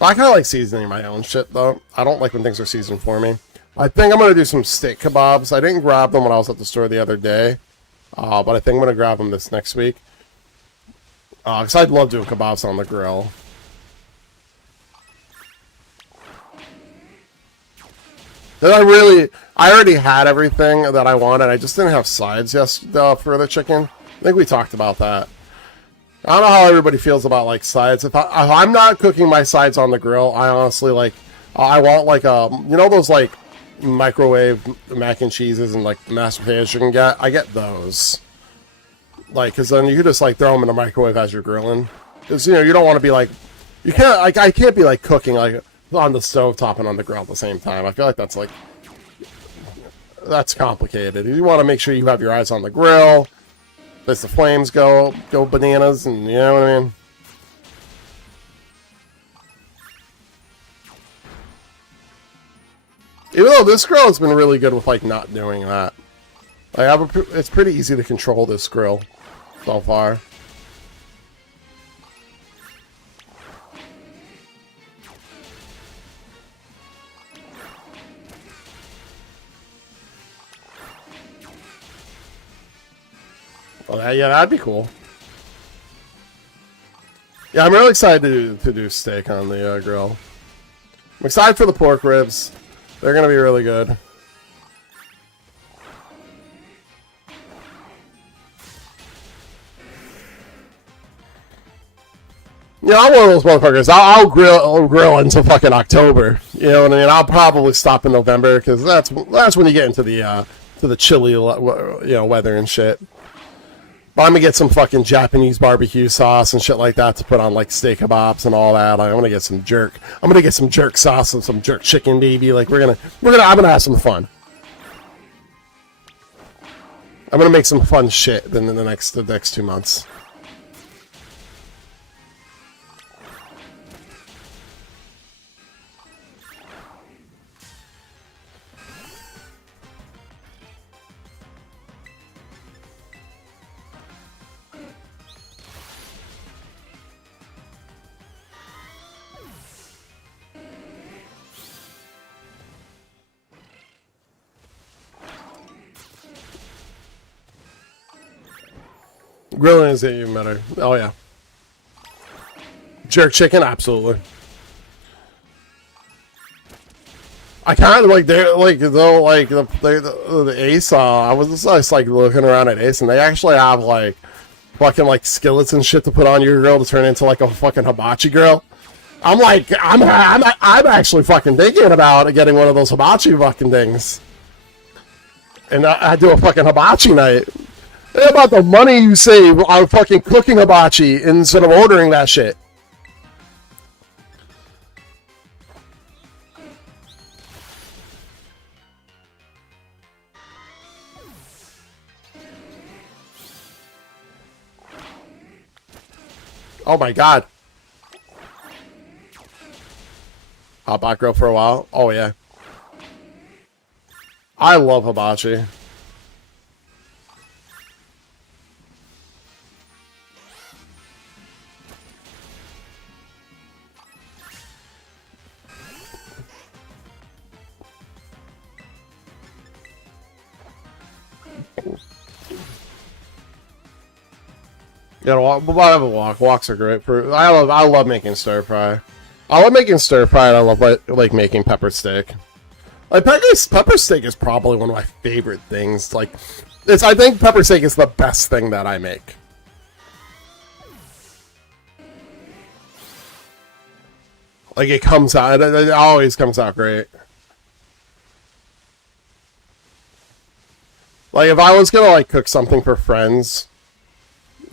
I kind of like seasoning my own shit though. I don't like when things are seasoned for me. I think I'm gonna do some steak kebabs. I didn't grab them when I was at the store the other day, but I think I'm gonna grab them this next week. Because I'd love doing kebabs on the grill. And I already had everything that I wanted. I just didn't have sides for the chicken. I think we talked about that. I don't know how everybody feels about like sides. If I'm not cooking my sides on the grill, I honestly like. I want like you know those like microwave mac and cheeses and like mashed potatoes you can get. I get those. Like, cause then you can just like throw them in the microwave as you're grilling. Cause you know you don't want to be like, you can't like I can't be like cooking like on the stove top and on the grill at the same time. I feel like that's like that's complicated. You want to make sure you have your eyes on the grill. As the flames go bananas, and you know what I mean. Even though this grill has been really good with like not doing that. It's pretty easy to control this grill so far. Well, yeah, that'd be cool. Yeah, I'm really excited to do steak on the grill. I'm excited for the pork ribs. They're gonna be really good. Yeah, I'm one of those motherfuckers. I'll grill until fucking October. You know what I mean? I'll probably stop in November because that's when you get into the to the chilly weather and shit. But I'm gonna get some fucking Japanese barbecue sauce and shit like that to put on like steak kebabs and all that. I'm gonna get some jerk. I'm gonna get some jerk sauce and some jerk chicken, baby. Like I'm gonna have some fun. I'm gonna make some fun shit in the next 2 months. Grilling is even better. Oh yeah. Jerk chicken, absolutely. I kind of like they're like though like the Ace. I was just like looking around at Ace, and they actually have like fucking like skillets and shit to put on your grill to turn into like a fucking hibachi grill. I'm like I'm actually fucking thinking about getting one of those hibachi fucking things, and I do a fucking hibachi night. Think about the money you save on fucking cooking hibachi instead of ordering that shit. Oh my god. Hot pot grill for a while? Oh yeah. I love hibachi. Yeah, whatever walks are great for. I love making stir fry. I love making stir fry, and I love like making pepper steak. Like pepper steak is probably one of my favorite things. Like, I think pepper steak is the best thing that I make. Like it comes out, it always comes out great. Like if I was gonna like cook something for friends,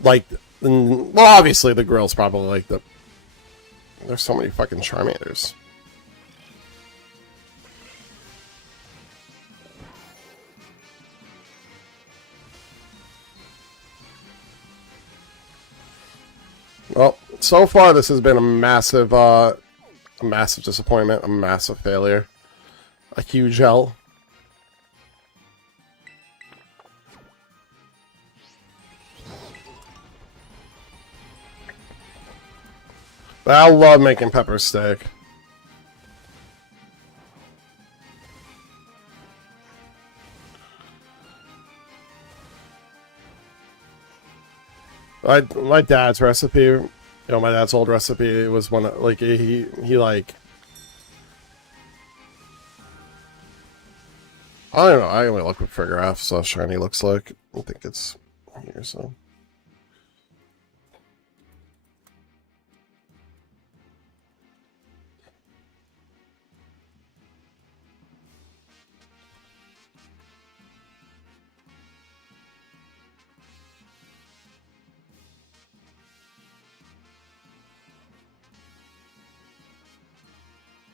like, well, obviously the grill's probably like the. There's so many fucking Charmanders. Well, so far this has been a massive disappointment, a massive failure, a huge L. But I love making pepper steak. My dad's recipe, you know, my dad's old recipe was one that, like, he like, I don't know, I only look at figure out so shiny looks like. I think it's here, so.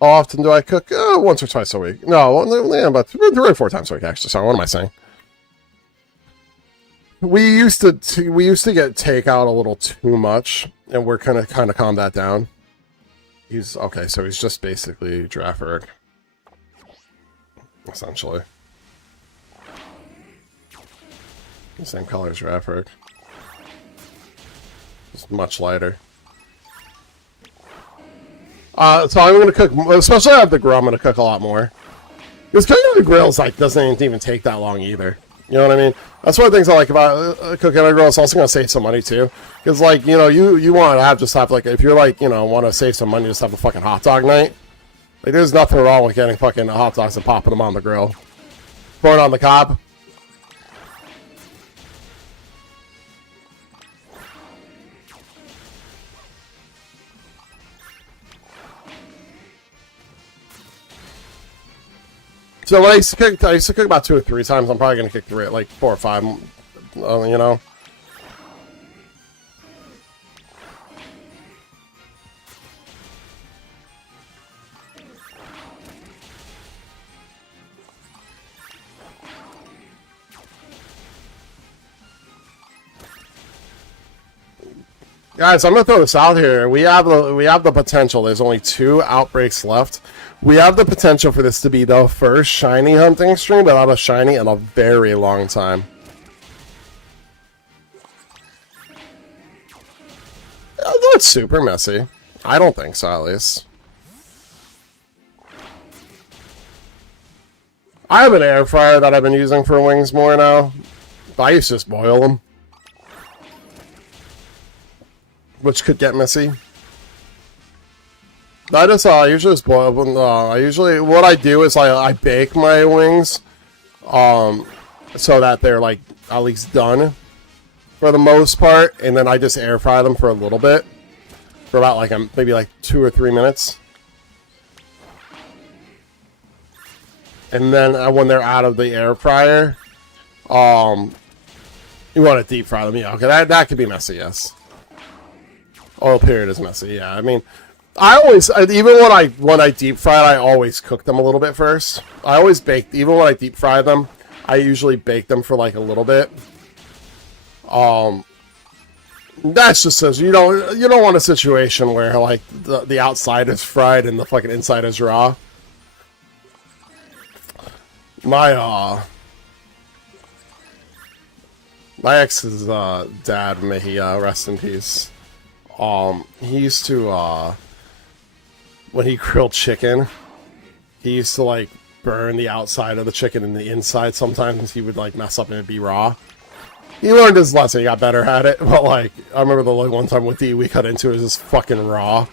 How often do I cook? Once or twice a week. No, yeah, about 3 or 4 times a week, actually. Sorry, what am I saying? We used to get takeout a little too much, and we're kind of calm that down. He's okay, so he's just basically Drafford, essentially. The same color as Drafford, just much lighter. So I'm gonna cook, especially at the grill. I'm gonna cook a lot more. Because cooking on the grill is like doesn't even take that long either. You know what I mean? That's one of the things I like about cooking on a grill. It's also gonna save some money too. Because like you want to just have like if you're like want to save some money, just have a fucking hot dog night. Like there's nothing wrong with getting fucking hot dogs and popping them on the grill, pouring on the cob. So when I used to cook about 2 or 3 times. I'm probably gonna cook like 4 or 5. Guys, I'm gonna throw this out here. We have the potential. There's only 2 outbreaks left. We have the potential for this to be the first shiny hunting stream without a shiny in a very long time. It's super messy. I don't think so, at least. I have an air fryer that I've been using for wings more now. I used to just boil them, which could get messy. I usually just boil them. What I do is I bake my wings, so that they're like at least done for the most part, and then I just air fry them for a little bit, for about like maybe like 2 or 3 minutes, and then when they're out of the air fryer, you want to deep fry them. Yeah, okay, that could be messy. Yes, oil period is messy. Yeah, I mean. I always, even when I deep fry it, I always cook them a little bit first. I always bake, even when I deep fry them, I usually bake them for like a little bit. That's just says you don't want a situation where like the outside is fried and the fucking inside is raw. My ex's dad, may he rest in peace. He used to when he grilled chicken, he used to like burn the outside of the chicken and the inside. Sometimes he would like mess up and it'd be raw. He learned his lesson. He got better at it. But like, I remember the like one time with we cut into it was just fucking raw.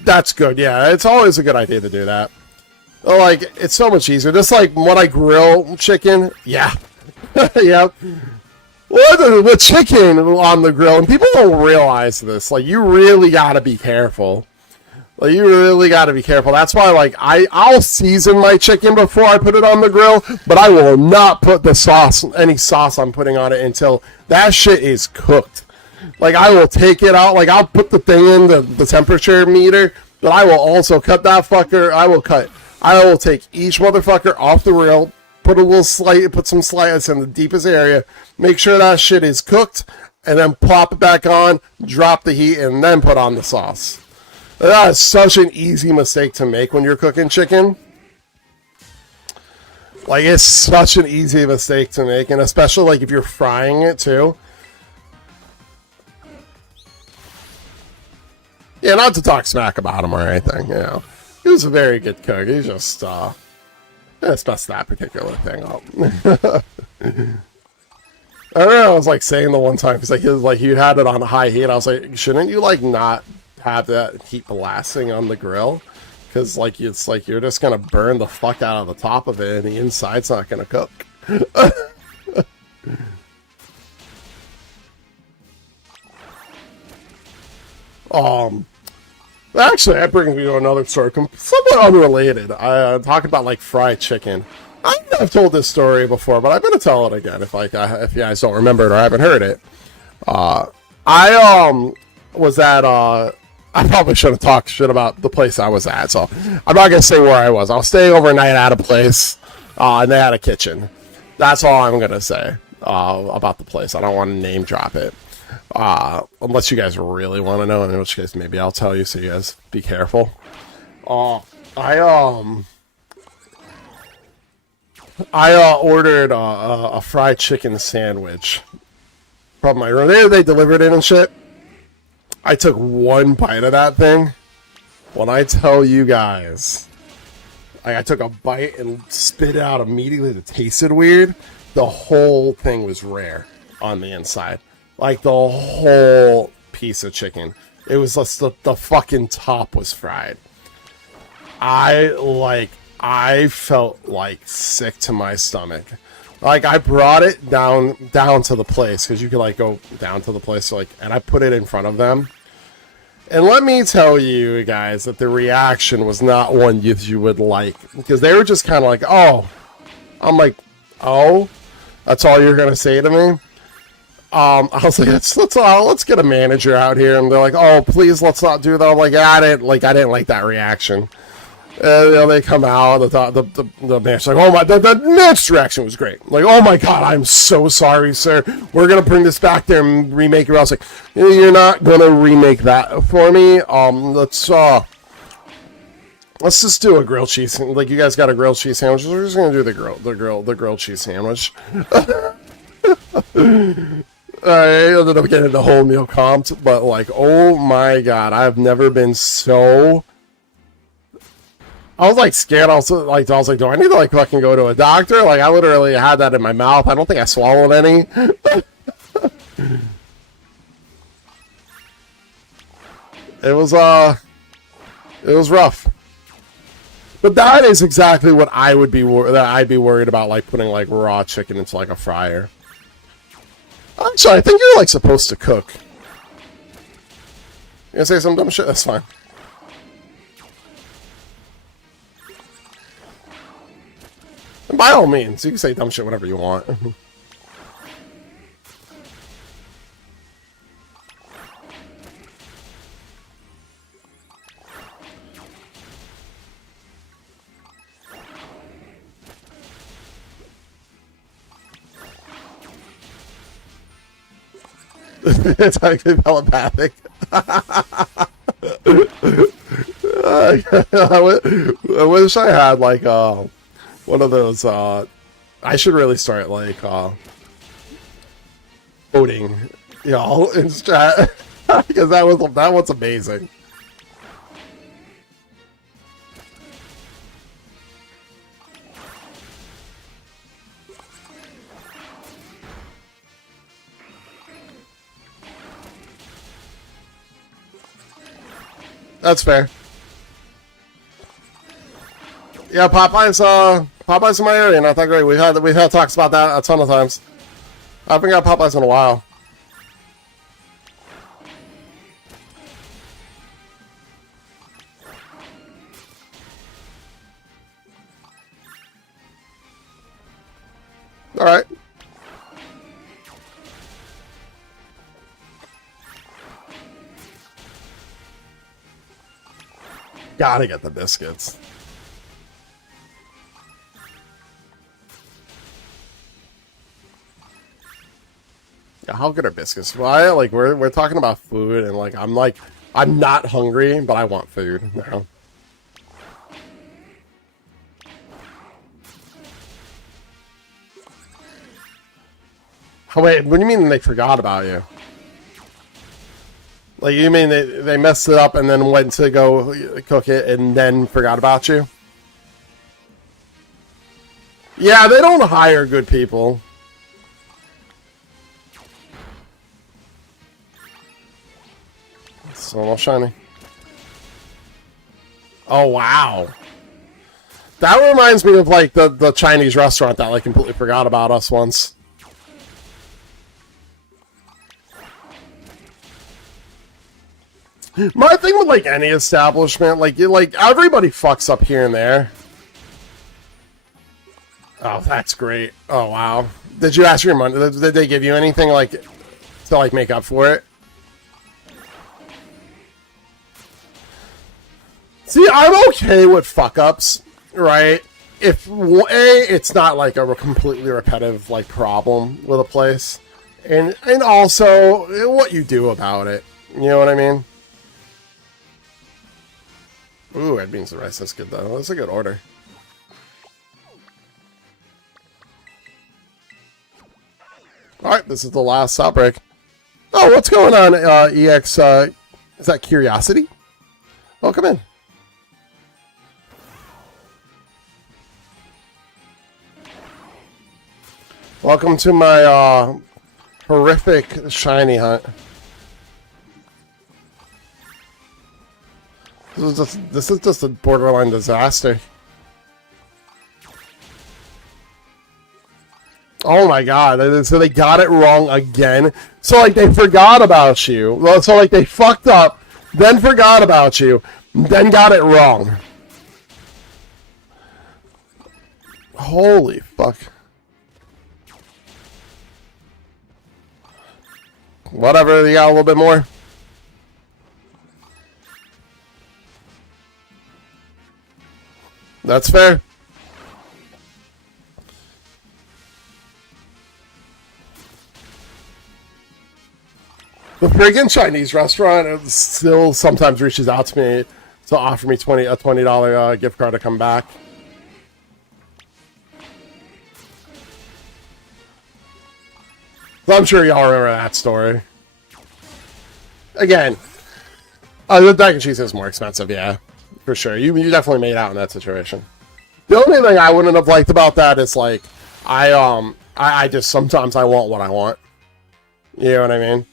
That's good. Yeah, it's always a good idea to do that. Like, it's so much easier. Just like when I grill chicken, yeah, yep. With chicken on the grill, and people don't realize this. Like, you really gotta be careful. Like, you really gotta be careful. That's why, like, I'll season my chicken before I put it on the grill, but I will not put the sauce, any sauce I'm putting on it until that shit is cooked. Like, I will take it out. Like, I'll put the thing in the temperature meter, but I will also cut that fucker. I will take each motherfucker off the grill. Put some slice in the deepest area, make sure that shit is cooked, and then plop it back on, drop the heat, and then put on the sauce. That is such an easy mistake to make when you're cooking chicken. Like, it's such an easy mistake to make, and especially like if you're frying it too. Yeah, not to talk smack about him or anything, He was a very good cook. He's just let's mess that particular thing up. I don't know, I was like saying the one time, because you had it on high heat. I was like, shouldn't you like not have that heat blasting on the grill? Because like it's like you're just gonna burn the fuck out of the top of it, and the inside's not gonna cook. Actually, that brings me to another story, somewhat unrelated. I talk about like fried chicken. I've told this story before, but I'm gonna tell it again if you guys don't remember it or haven't heard it. I was at I probably should have talked shit about the place I was at, so I'm not gonna say where I was. I was staying overnight at a place, and they had a kitchen. That's all I'm gonna say about the place. I don't want to name drop it, unless you guys really want to know, in which case maybe I'll tell you. So you guys be careful. I ordered a fried chicken sandwich from my room. They delivered it and shit. I took one bite of that thing. When I tell you guys, I took a bite and spit it out immediately. It tasted weird. The whole thing was rare on the inside. Like the whole piece of chicken. It was just the fucking top was fried. I felt like sick to my stomach. Like I brought it down to the place because you could like go down to the place, so, like, and I put it in front of them. And let me tell you guys that the reaction was not one you would like, because they were just kind of like, "Oh," I'm like, "Oh, that's all you're gonna say to me?" I was like, let's get a manager out here, and they're like, "Oh, please, let's not do that." I'm like, I didn't like that reaction. They come out, the manager's like, "Oh my," the manager's reaction was great. Like, "Oh my god, I'm so sorry, sir. We're gonna bring this back there and remake it." I was like, "You're not gonna remake that for me. Let's just do a grilled cheese. Like, you guys got a grilled cheese sandwich. We're just gonna do the grilled cheese sandwich." I ended up getting the whole meal comped, but like, oh my god, I've never been so. I was like scared. I was like, do I need to like fucking go to a doctor? Like, I literally had that in my mouth. I don't think I swallowed any. It was rough. But that is exactly what I would be I'd be worried about, like putting like raw chicken into like a fryer. Actually, I think you're like supposed to cook. You gonna say some dumb shit? That's fine. And by all means, you can say dumb shit whenever you want. It's actually telepathic. I wish I had like one of those. I should really start like voting, you know, in chat because that was amazing. That's fair. Yeah, Popeyes in my area, not that great. We've had talks about that a ton of times. I haven't got Popeyes in a while. All right. Gotta get the biscuits. Yeah, how good are biscuits? Well, we're talking about food, and like I'm not hungry, but I want food now. Oh, wait, what do you mean they forgot about you? Like, you mean they messed it up and then went to go cook it and then forgot about you? Yeah, they don't hire good people. It's almost shiny. Oh, wow. That reminds me of, like, the Chinese restaurant that, like, completely forgot about us once. My thing with like any establishment, like everybody fucks up here and there. Oh, that's great. Oh wow. Did you ask for your money? Did they give you anything like to like make up for it? See, I'm okay with fuck-ups, right? If, A, it's not like a completely repetitive, like, problem with a place. And also, what you do about it. You know what I mean? Ooh, red beans and rice, that's good, though. That's a good order. Alright, this is the last outbreak. Oh, what's going on, EX? Is that Curiosity? Welcome in. Welcome to my horrific shiny hunt. This is just a borderline disaster. Oh my god, so they got it wrong again. So like they forgot about you. So like they fucked up, then forgot about you, then got it wrong. Holy fuck. Whatever, you got a little bit more. That's fair. The friggin' Chinese restaurant still sometimes reaches out to me to offer me a $20 gift card to come back. So I'm sure y'all remember that story. Again, the mac and cheese is more expensive, yeah, for sure. You definitely made out in that situation. The only thing I wouldn't have liked about that is like, I just sometimes I want what I want. You know what I mean?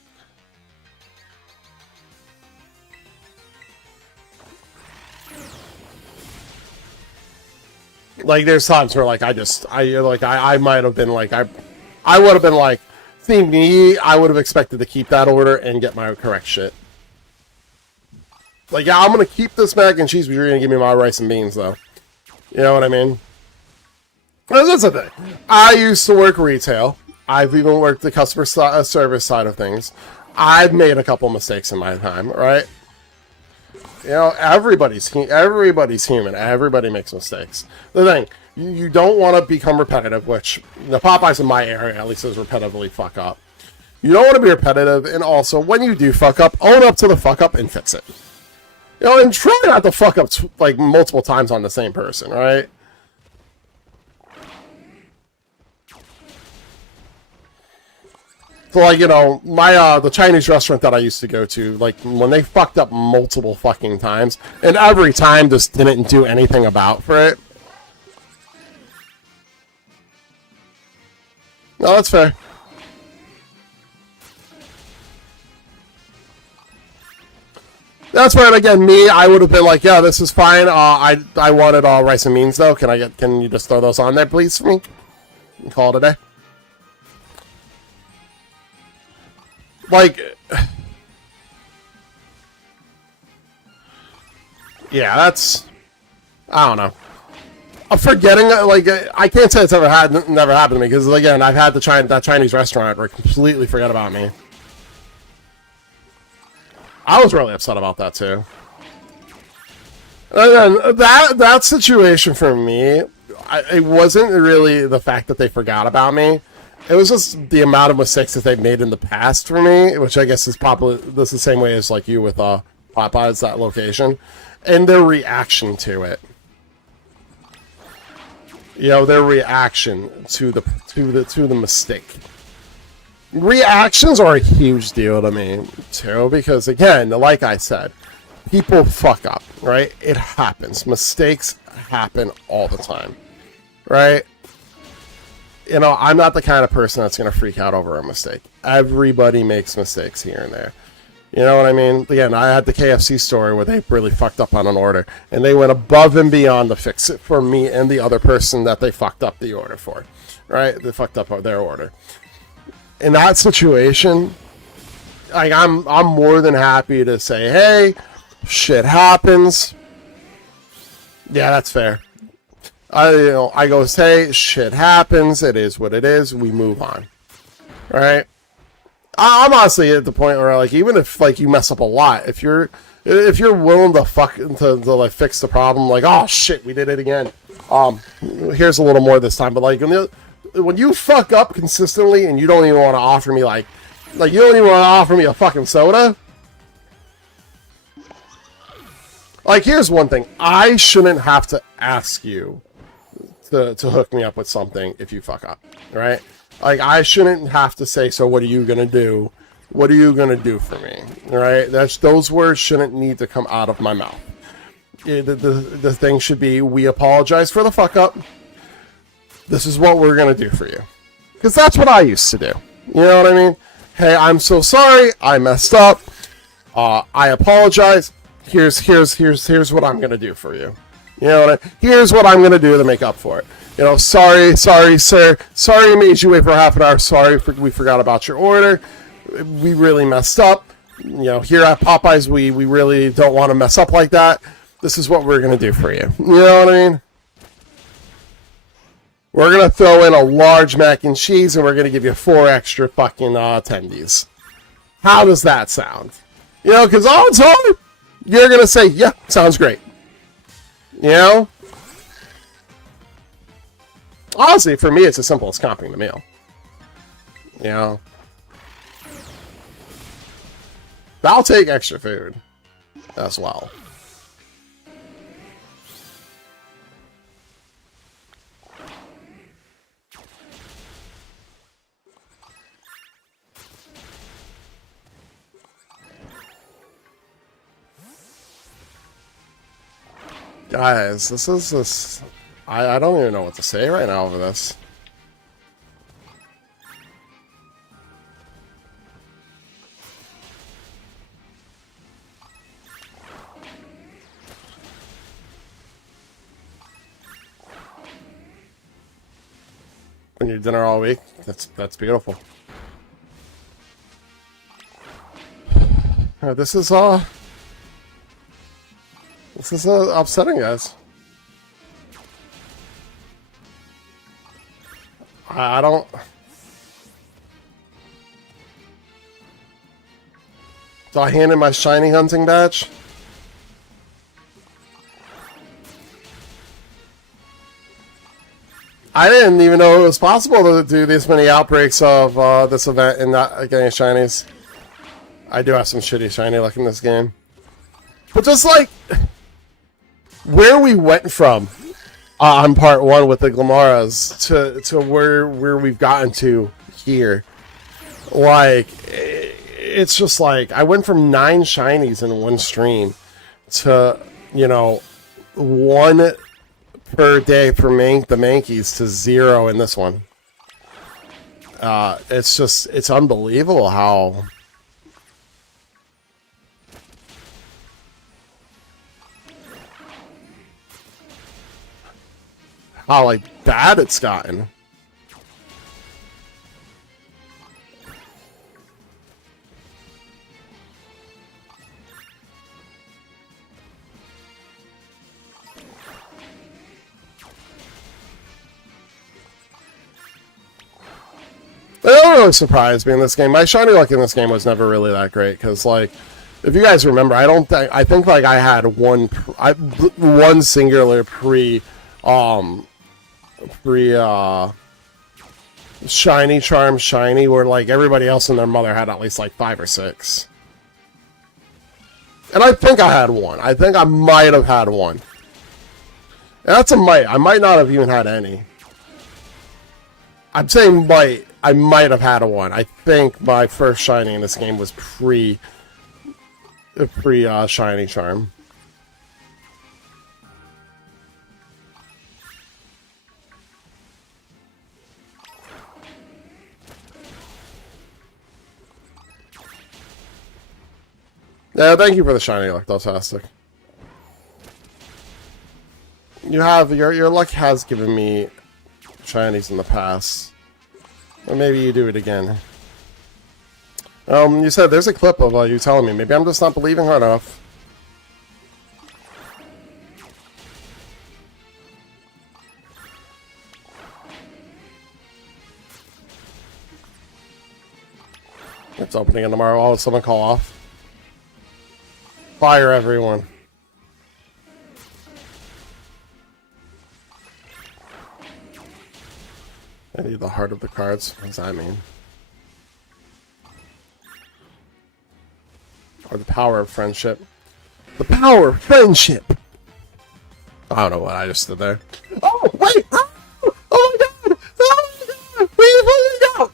Like there's times where like I might have been like I would have been like, see me, I would have expected to keep that order and get my correct shit. Like, yeah, I'm gonna keep this mac and cheese, but you're gonna give me my rice and beans though. You know what I mean? Well, that's the thing. I used to work retail. I've even worked the customer service side of things. I've made a couple mistakes in my time, right? You know, everybody's human. Everybody makes mistakes. The thing, you don't want to become repetitive, which the Popeyes in my area at least is repetitively fuck up. You don't want to be repetitive, and also when you do fuck up, own up to the fuck up and fix it. You know, and try not to fuck up like multiple times on the same person, right? So like, you know, my the Chinese restaurant that I used to go to, like when they fucked up multiple fucking times, and every time just didn't do anything about for it. No, that's fair. That's right. Again, me, I would have been like, yeah, this is fine. I wanted rice and beans though. Can you just throw those on there, please, for me? And call it a day. Like, yeah, that's, I don't know. I'm forgetting, like, I can't say it's never happened to me, because, again, I've had that Chinese restaurant where I completely forgot about me. I was really upset about that, too. And then, that situation for me, it wasn't really the fact that they forgot about me. It was just the amount of mistakes that they've made in the past for me, which I guess is probably this the same way as like you with Popeyes, that location, and their reaction to it. You know, their reaction to the mistake. Reactions are a huge deal to me too, because again, like I said, people fuck up, right? It happens. Mistakes happen all the time, right? You know, I'm not the kind of person that's going to freak out over a mistake. Everybody makes mistakes here and there. You know what I mean? Again, I had the KFC story where they really fucked up on an order, and they went above and beyond to fix it for me and the other person that they fucked up the order for, right? They fucked up their order. In that situation, like I'm more than happy to say, hey, shit happens. Yeah, that's fair. I go, hey, shit happens. It is what it is. We move on. Right? I'm honestly at the point where, like, even if like you mess up a lot, if you're willing to like fix the problem, like, oh shit, we did it again. Here's a little more this time, but like when you fuck up consistently and you don't even want to offer me like you don't even want to offer me a fucking soda. Like, here's one thing: I shouldn't have to ask you to hook me up with something if you fuck up, right? Like, I shouldn't have to say, so what are you gonna do? What are you gonna do for me? Right? Those words shouldn't need to come out of my mouth. The thing should be, we apologize for the fuck up. This is what we're gonna do for you. Because that's what I used to do. You know what I mean? Hey, I'm so sorry. I messed up. I apologize. Here's what I'm gonna do for you. You know, here's what I'm gonna do to make up for it. You know, sorry, sir. Sorry I made you wait for half an hour. Sorry we forgot about your order. We really messed up. You know, here at Popeyes, we really don't want to mess up like that. This is what we're gonna do for you. You know what I mean? We're gonna throw in a large mac and cheese, and we're gonna give you 4 extra fucking attendees. How does that sound? You know, because all the time you're gonna say, "Yeah, sounds great." You know? Honestly, for me, it's as simple as comping the meal. You know? I'll take extra food as well. Guys, this. I don't even know what to say right now over this. When you dinner all week, that's beautiful. This is upsetting, guys. I don't. So I hand in my shiny hunting badge. I didn't even know it was possible to do this many outbreaks of this event and not getting shinies. I do have some shitty shiny luck in this game. But just like where we went from on part 1 with the Glamaras to where we've gotten to here, like, it's just like I went from 9 shinies in one stream to, you know, 1 per day for the Mankeys to 0 in this one. It's unbelievable how like bad it's gotten. It don't really surprise me in this game. My shiny luck in this game was never really that great because, like, if you guys remember, I think like I had one singular pre shiny charm shiny where like everybody else and their mother had at least like 5 or 6. And I think I had one. I think I might have had one. And that's a might. I might not have even had any. I'm saying might. I might have had one. I think my first shiny in this game was pre shiny charm. Yeah, thank you for the shiny luck, Fantastic. You have your luck has given me shinies in the past. Or maybe you do it again. You said there's a clip of you telling me. Maybe I'm just not believing her enough. It's opening in tomorrow. Oh, someone call off. Fire everyone. I need the heart of the cards. What does that mean? Or the power of friendship. The power of friendship! I don't know what I just did there. Oh, wait! Oh, oh my god! Oh my god! Where the fuck go?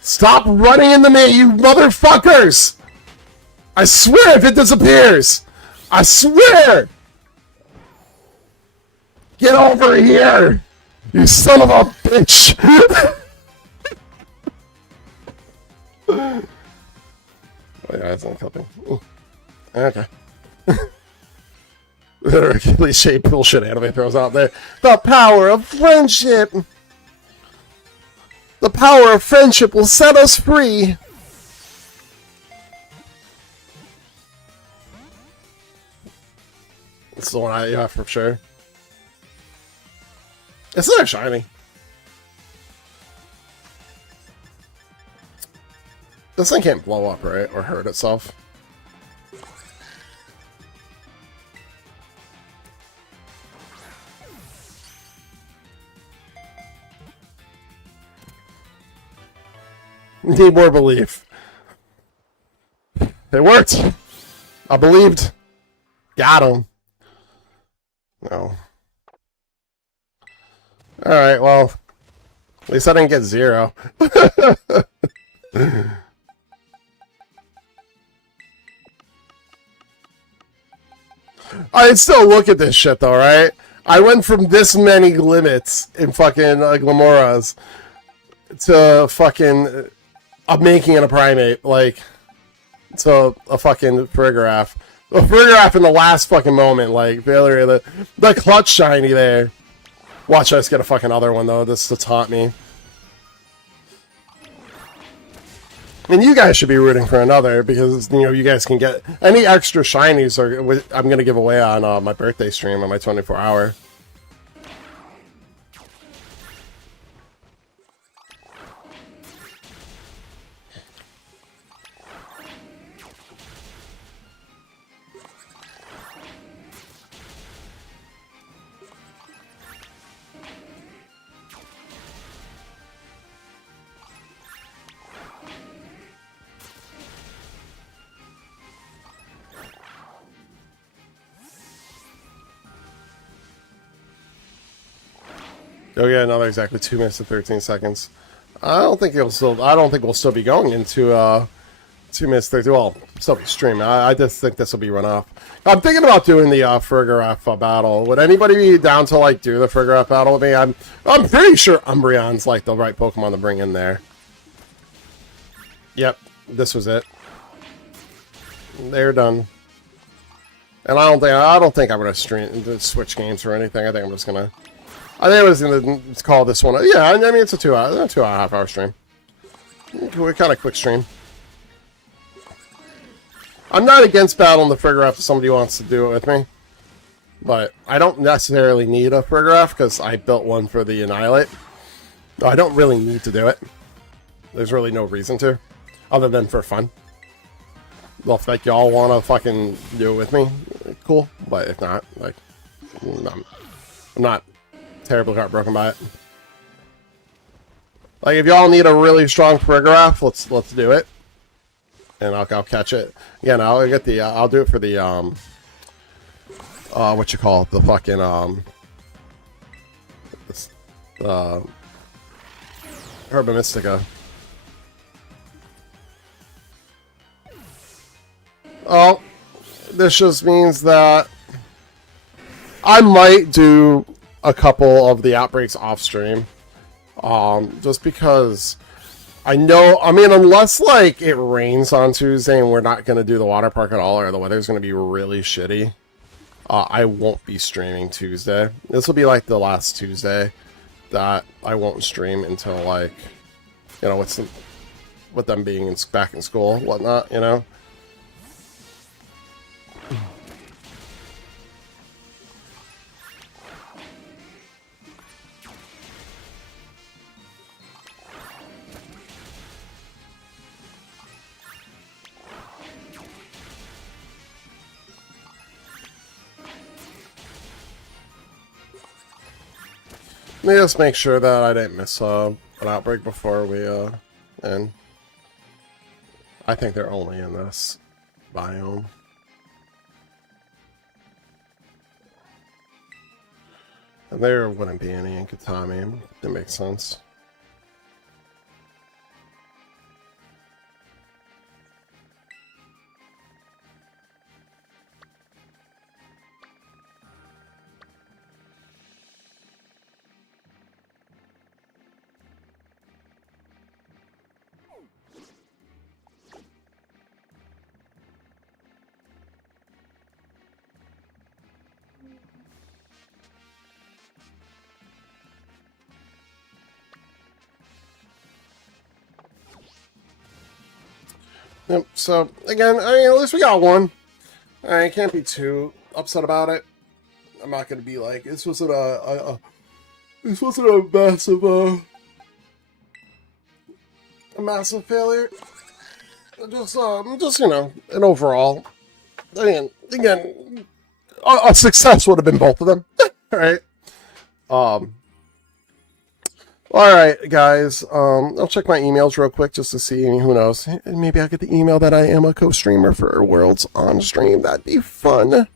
Stop running into me, you motherfuckers! I swear if it disappears! I swear! Get over here! You son of a bitch! Oh yeah, that's not helping. Ooh. Okay. The cliche bullshit anime throws out there. The power of friendship! The power of friendship will set us free! It's the one yeah, for sure. It's not shiny. This thing can't blow up, right? Or hurt itself. Need more belief. It worked! I believed. Got him. No. Alright, well. At least I didn't get 0. I'd still look at this shit though, right? I went from this many limits in fucking Glamoras to fucking making it a primate, like, to a fucking Farigiraf. A Farigiraf in the last fucking moment, like, failure of the clutch shiny there. Watch us get a fucking other one though, just to taunt me. And you guys should be rooting for another, because, you know, you guys can get any extra shinies I'm going to give away on my birthday stream on my 24-hour. Oh yeah, another exactly 2 minutes and 13 seconds. I don't think we'll still be going into 2 minutes 30. Well, still be streaming. I just think this will be run off. I'm thinking about doing the Farigiraf battle. Would anybody be down to like do the Farigiraf battle with me? I'm pretty sure Umbreon's like the right Pokemon to bring in there. Yep, this was it. They're done. And I don't think I'm gonna switch games or anything. I think I'm just gonna. I think I was going to call this one. Yeah, I mean, it's a 2.5 hour stream. We're kind of quick stream. I'm not against battling the Farigiraf if somebody wants to do it with me. But I don't necessarily need a Farigiraf because I built one for the Annihilate. I don't really need to do it. There's really no reason to. Other than for fun. Well, if like, y'all want to fucking do it with me, cool. But if not, like, I'm not terribly heartbroken by it. Like, if y'all need a really strong Farigiraf, let's do it, and I'll catch it. Yeah, no, I'll get the I'll do it for the what you call it, the fucking Herba Mystica. Oh, this just means that I might do a couple of the outbreaks off stream, just because I know, I mean, unless like it rains on Tuesday and we're not going to do the water park at all, or the weather's going to be really shitty, I won't be streaming Tuesday. This will be like the last Tuesday that I won't stream until, like, you know, with them being back in school, whatnot, you know. Let me just make sure that I didn't miss an outbreak before we end. I think they're only in this biome. And there wouldn't be any in Katami. That makes sense. Yep, so, again, I mean, at least we got one. I can't be too upset about it. I'm not going to be like, this wasn't a massive failure. Just, you know, an overall. I mean, again, a success would have been both of them. Alright. Alright, guys. I'll check my emails real quick just to see. Who knows? Maybe I'll get the email that I am a co-streamer for Worlds on stream. That'd be fun.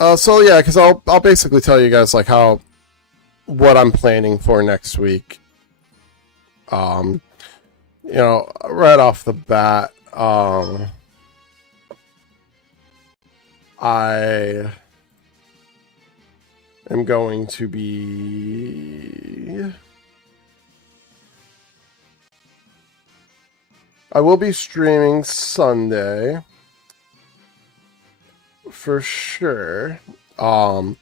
So yeah, because I'll basically tell you guys like what I'm planning for next week. You know, right off the bat, I am going to be... I will be streaming Sunday. For sure. I mean,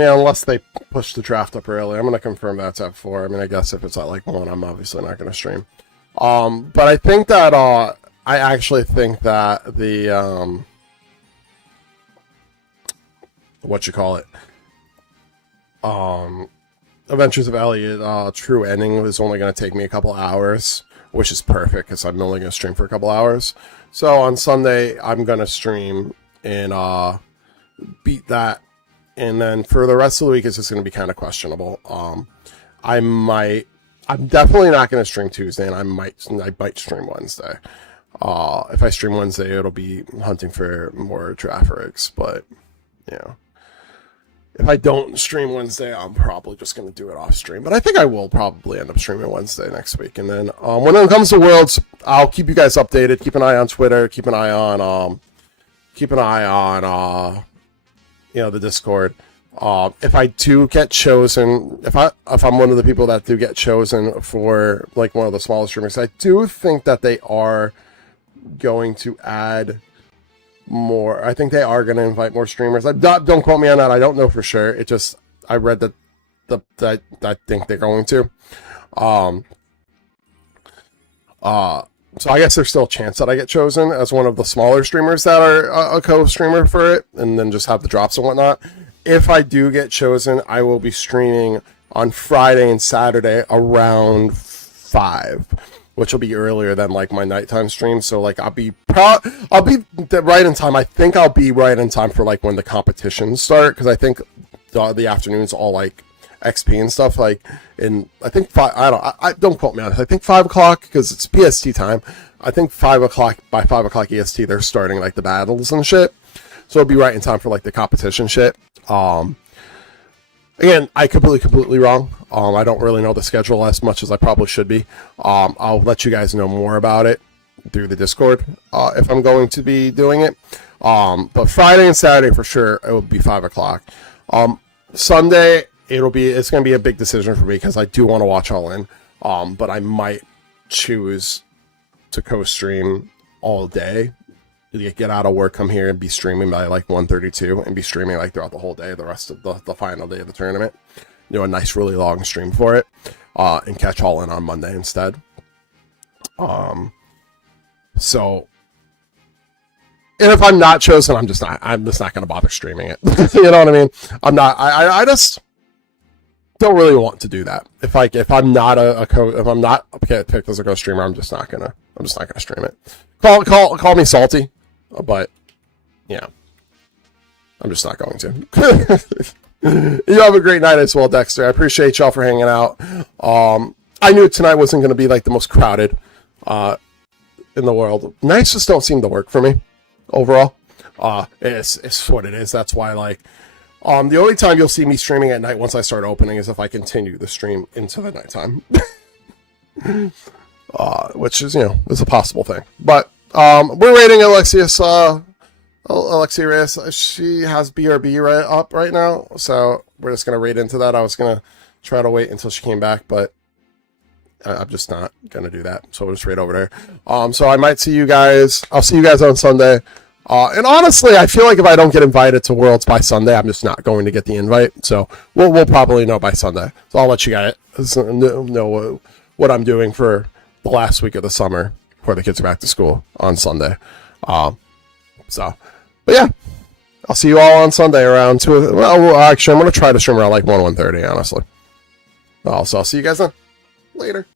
unless they push the draft up early. I'm going to confirm that's at 4. I mean, I guess if it's at like 1, I'm obviously not going to stream. But I think that, I actually think that the, Adventures of Elliot, True Ending is only going to take me a couple hours, which is perfect because I'm only going to stream for a couple hours. So on Sunday, I'm going to stream and beat that. And then for the rest of the week, it's just going to be kind of questionable. I'm definitely not going to stream Tuesday, and I might stream Wednesday. If I stream Wednesday, it'll be hunting for more Trafferigs, but, you know. If I don't stream Wednesday, I'm probably just going to do it off stream. But I think I will probably end up streaming Wednesday next week. And then when it comes to Worlds, I'll keep you guys updated. Keep an eye on Twitter. Keep an eye on you know, the Discord. If I do get chosen, if I'm one of the people that do get chosen for like one of the smallest streamers, I do think that they are going to add more. I think they are going to invite more streamers. Don't quote me on that. I don't know for sure. It just, I read that I think they're going to. So I guess there's still a chance that I get chosen as one of the smaller streamers that are a co-streamer for it, and then just have the drops and whatnot. If I do get chosen, I will be streaming on Friday and Saturday around 5. Which will be earlier than like my nighttime stream. So like I'll be right in time. I think I'll be right in time for like when the competitions start, because I think the afternoons all like XP and stuff. Like in I think 5. I don't quote me on this. I think 5 o'clock because it's PST time. I think 5 o'clock by 5 o'clock EST they're starting like the battles and shit. So it'll be right in time for like the competition shit. Again, I could be completely wrong. I don't really know the schedule as much as I probably should be. I'll let you guys know more about it through the Discord if I'm going to be doing it. But Friday and Saturday for sure, it will be 5 o'clock. Sunday, it's going to be a big decision for me because I do want to watch All In. But I might choose to co-stream all day. Get out of work, come here, and be streaming by like 1:32, and be streaming like throughout the whole day, the rest of the final day of the tournament. Do a nice, really long stream for it, and catch All In on Monday instead. So, and if I'm not chosen, I'm just not going to bother streaming it. You know what I mean? I just don't really want to do that. If I'm not if I'm not picked as a co-streamer, I'm just not gonna stream it. Call me salty. But, yeah. I'm just not going to. You have a great night as well, Dexter. I appreciate y'all for hanging out. I knew tonight wasn't going to be like the most crowded in the world. Nights just don't seem to work for me overall. It's what it is. That's why, like, the only time you'll see me streaming at night once I start opening is if I continue the stream into the nighttime. Which is, is a possible thing. But we're rating Alexia Reyes. She has BRB up right now, so we're just going to rate into that. I was going to try to wait until she came back, but I'm just not going to do that, so we'll just rate over there. So I might see you guys. I'll see you guys on Sunday. And honestly, I feel like if I don't get invited to Worlds by Sunday, I'm just not going to get the invite. So we'll probably know by Sunday. So I'll let you guys know what I'm doing for the last week of the summer before the kids are back to school on Sunday. But yeah, I'll see you all on Sunday around 2. Well, actually, I'm going to try to stream around like 1:30, honestly. So I'll see you guys then. Later.